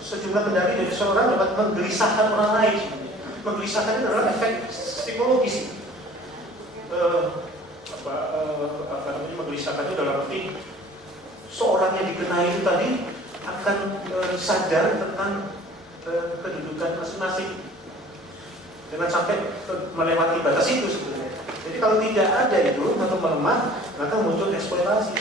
sejumlah kendali dari seseorang dapat menggelisahkan orang lain. Menggelisahkan itu adalah efek psikologis. Menggelisahkan itu dalam arti seorang yang dikenai itu tadi akan sadar tentang kedudukan masing-masing, jangan sampai melewati batas itu sebenarnya. Jadi kalau tidak ada itu atau melemah, maka muncul eksploitasi.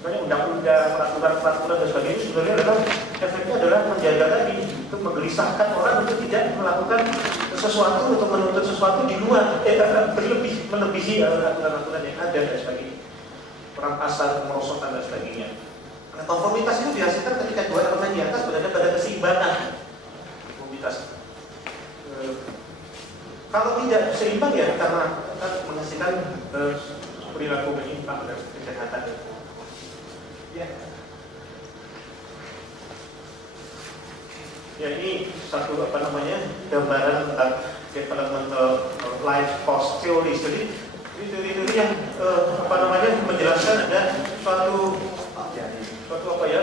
Makanya undang-undang, peraturan dan sebagainya sebenarnya adalah efeknya adalah menjaga tadi, untuk menggelisahkan orang untuk tidak melakukan sesuatu atau menuntut sesuatu di luar, melebihi aturan-aturan yang ada dan sebagainya, perampasan, merosotkan dan sebagainya. Nah, konformitas itu dihasilkan ketika dua elemen di atas berada pada keseimbangan. Konformitas. Kalau tidak seimbang ya karena menghasilkan perilaku menyimpang dan kejahatan. Ya. Ya ini satu gambaran tentang developmental life cost theory. Jadi teori-teori yang menjelaskan ada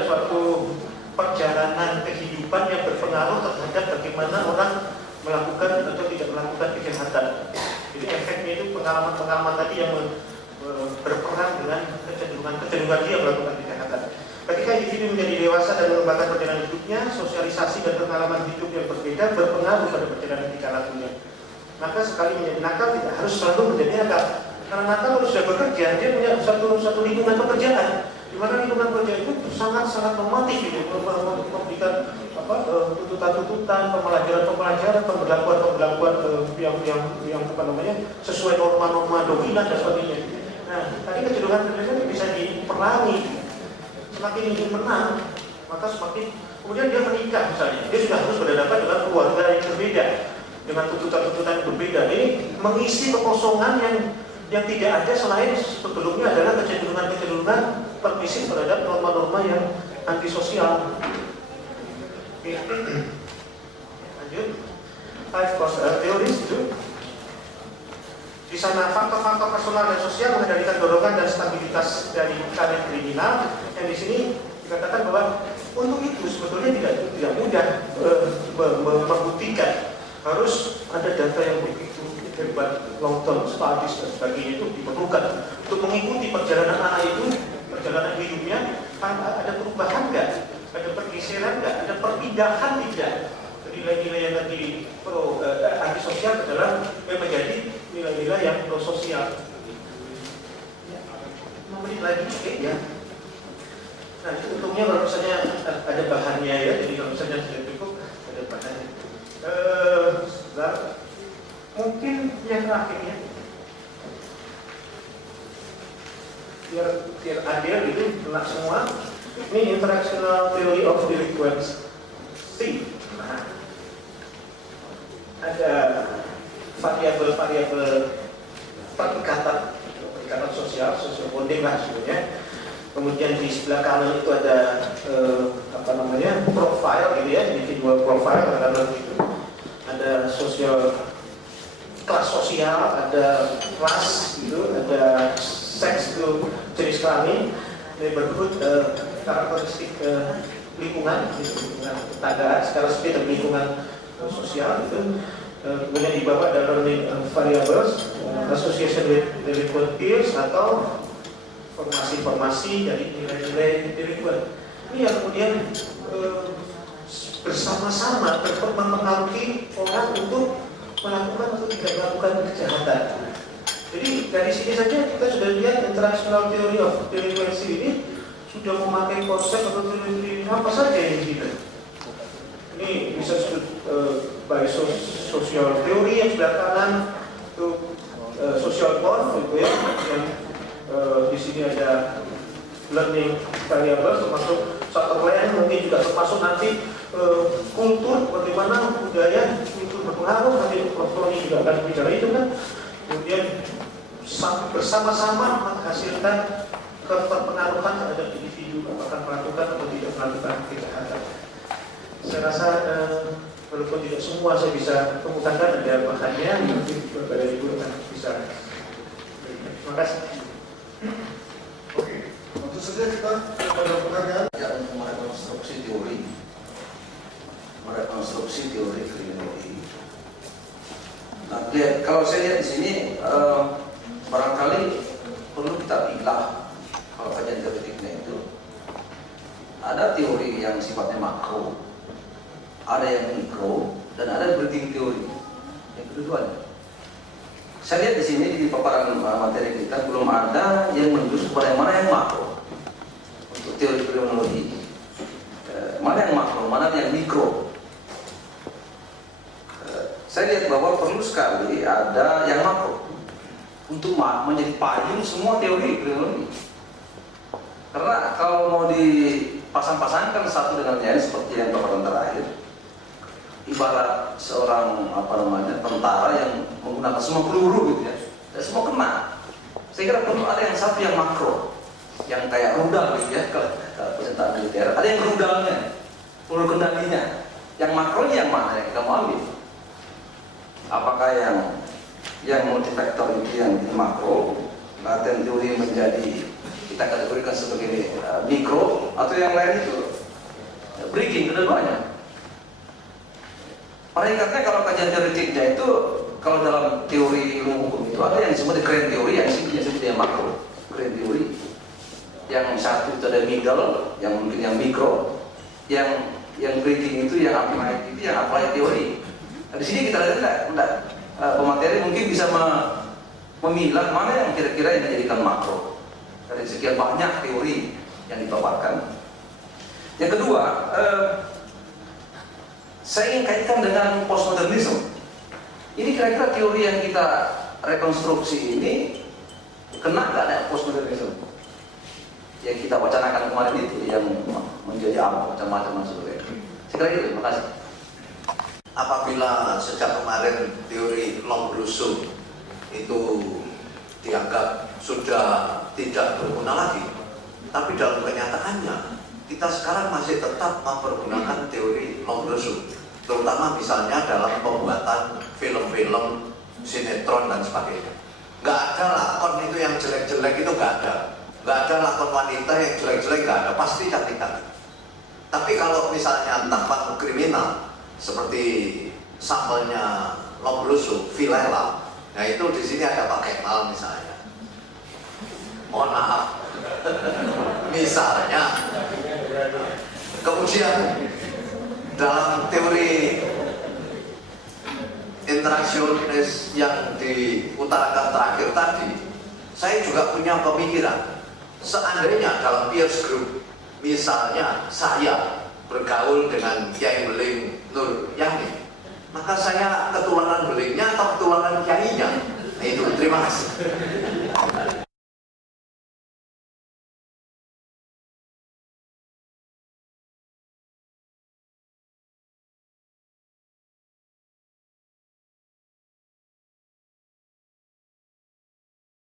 suatu perjalanan kehidupan yang berpengaruh terhadap bagaimana orang melakukan atau tidak melakukan kejahatan. Jadi efeknya itu pengalaman-pengalaman tadi yang berperan dengan kecenderungan dia melakukan kejahatan. Ketika individu menjadi dewasa dan mengembangkan perjalanan hidupnya, sosialisasi dan pengalaman hidup yang berbeda berpengaruh pada perjalanan tingkah lakunya. Maka sekali menjadi nakal tidak harus selalu menjadi nakal. Karena nakal kalau sudah bekerja, dia punya satu lingkungan pekerjaan, di mana lingkungan kerja itu sangat normatif, gitu, memberikan tuntutan-tuntutan, pembelajaran, pembelakuan yang sesuai norma-norma dominan dan sebagainya. Nah, tadi kecenderungan bisa diperangi. Semakin ingin menang, maka semakin kemudian dia menikah misalnya, dia sudah harus berhadapan dengan keluarga yang berbeda, dengan tuntutan-tuntutan yang berbeda. Ini mengisi kekosongan yang tidak ada selain sebelumnya adalah kecenderungan permisif terhadap norma-norma yang antisosial. Oke. Lanjut. Five cost theories itu. Di sana faktor-faktor personal dan sosial mengendalikan dorongan dan stabilitas dari karir kriminal. Yang di sini dikatakan bahwa untuk itu sebetulnya tidak mudah membuktikan. Harus ada data yang begitu hebat, long term studies dan sebagainya itu diperlukan untuk mengikuti perjalanan anak itu, perjalanan hidupnya. Ada perubahan nggak? Ada pergeseran nggak? Ada perpindahan tidak? Nilai-nilai yang tadi antisosial adalah menjadi nilai-nilai yang prososial. 5 menit lagi, oke ya. Nah itu untungnya kalau misalnya ada bahannya ya, jadi kalau misalnya sudah cukup ada bahannya. Sebentar, mungkin yang terakhir ya, biar adil gitu, kena semua. Ini interactional theory of delinquency. Nah, ada variabel perikatan sosial bonding lah sebenarnya. Kemudian di sebelah kanan itu ada profile gitu ya, individual profile ada sosial, kelas sosial, ada ras gitu, ada seks itu, jenis kelamin, neighborhood, karakteristik lingkungan tetangga, secara spesifik lingkungan sosial itu. Kemudian di bawah ada learning variables, association with delinquent peers atau formasi-formasi dari nilai-nilai delinquent. Ini yang kemudian bersama-sama mempengaruhi orang untuk melakukan atau tidak melakukan kejahatan. Jadi dari sini saja kita sudah lihat international theory of delinquency ini sudah memakai konsep atau teori apa saja yang kita. Ini bisa disebut by social theory yang sebelah kanan itu social bond gitu ya. Yang di sini ada learning variables termasuk sutherland, mungkin juga termasuk nanti kultur, bagaimana budaya itu berpengaruh, nanti Prof. Tony juga akan bicara itu kan. Kemudian bersama-sama menghasilkan keterpengaruhan terhadap individu apakah melakukan atau tidak melakukan kejahatan. Saya rasa walaupun tidak semua saya bisa kemukakan, ada bahannya, mungkin Bapak dan Ibu akan bisa. Terima kasih. Oke, tentu saja kita pada pertanyaan. Ya, untuk merekonstruksi teori kriminologi. Nah, lihat, kalau saya lihat di sini barangkali perlu kita pilah kalau kajian teoretiknya itu ada teori yang sifatnya makro, ada yang mikro, dan ada breeding teori. Yang kedua, saya lihat di sini di paparan materi kita belum ada yang menunjuk kepada yang mana yang makro untuk teori kriminologi. Mana yang makro, mana yang mikro. Saya lihat bahwa perlu sekali ada yang makro untuk menjadi payung semua teori kriminologi. Karena kalau mau dipasang-pasangkan satu dengan lain seperti yang paparan terakhir, ibarat seorang tentara yang menggunakan semua peluru gitu ya, dan semua kena. Saya kira perlu ada yang satu yang makro, yang kayak rudal gitu ya, kalau persentaan militer. Ada yang rudalnya, peluru kendalinya. Yang makronya yang mana yang kamu ambil? Apakah yang multifaktor itu yang makro, laten teori menjadi kita kategorikan sebagai mikro, atau yang lain itu breaking kedua-duanya? Pada ingatnya kalau kajian teoretiknya itu, kalau dalam teori ilmu hukum itu ada yang disebut grand teori, yang disebut yang makro, grand teori. Yang satu itu ada middle, yang mungkin yang mikro, yang breaking itu yang applied itu yang applied teori. Nah, di sini kita lihat pemateri mungkin bisa memilah mana yang kira-kira yang dijadikan makro dari sekian banyak teori yang dipaparkan. Yang kedua, saya ingin kaitkan dengan postmodernisme. Ini kira-kira teori yang kita rekonstruksi ini kena nggak ada postmodernisme yang kita wacanakan kemarin itu, yang menjadi apa macam-macam dan sebagainya. Saya kira itu. Terima kasih. Apabila sejak kemarin teori Lombroso itu dianggap sudah tidak berguna lagi, tapi dalam kenyataannya kita sekarang masih tetap mempergunakan teori Lombroso, terutama misalnya dalam pembuatan film-film, sinetron dan sebagainya. Nggak ada lakon itu yang jelek-jelek, itu nggak ada. Nggak ada lakon wanita yang jelek-jelek, nggak ada, pasti cantik-cantik. Tapi kalau misalnya tanpa kriminal seperti sambalnya Lombroso, Vilela, nah itu di sini ada Pak Kemal misalnya. Mohon maaf. Misalnya. Kemudian dalam teori interaksionis yang diutarakan terakhir tadi, saya juga punya pemikiran. Seandainya dalam peers group, misalnya saya bergaul dengan Kiai Beling Nur Yani, maka saya ketularan belingnya atau ketularan kiainya? Nah itu, terima kasih.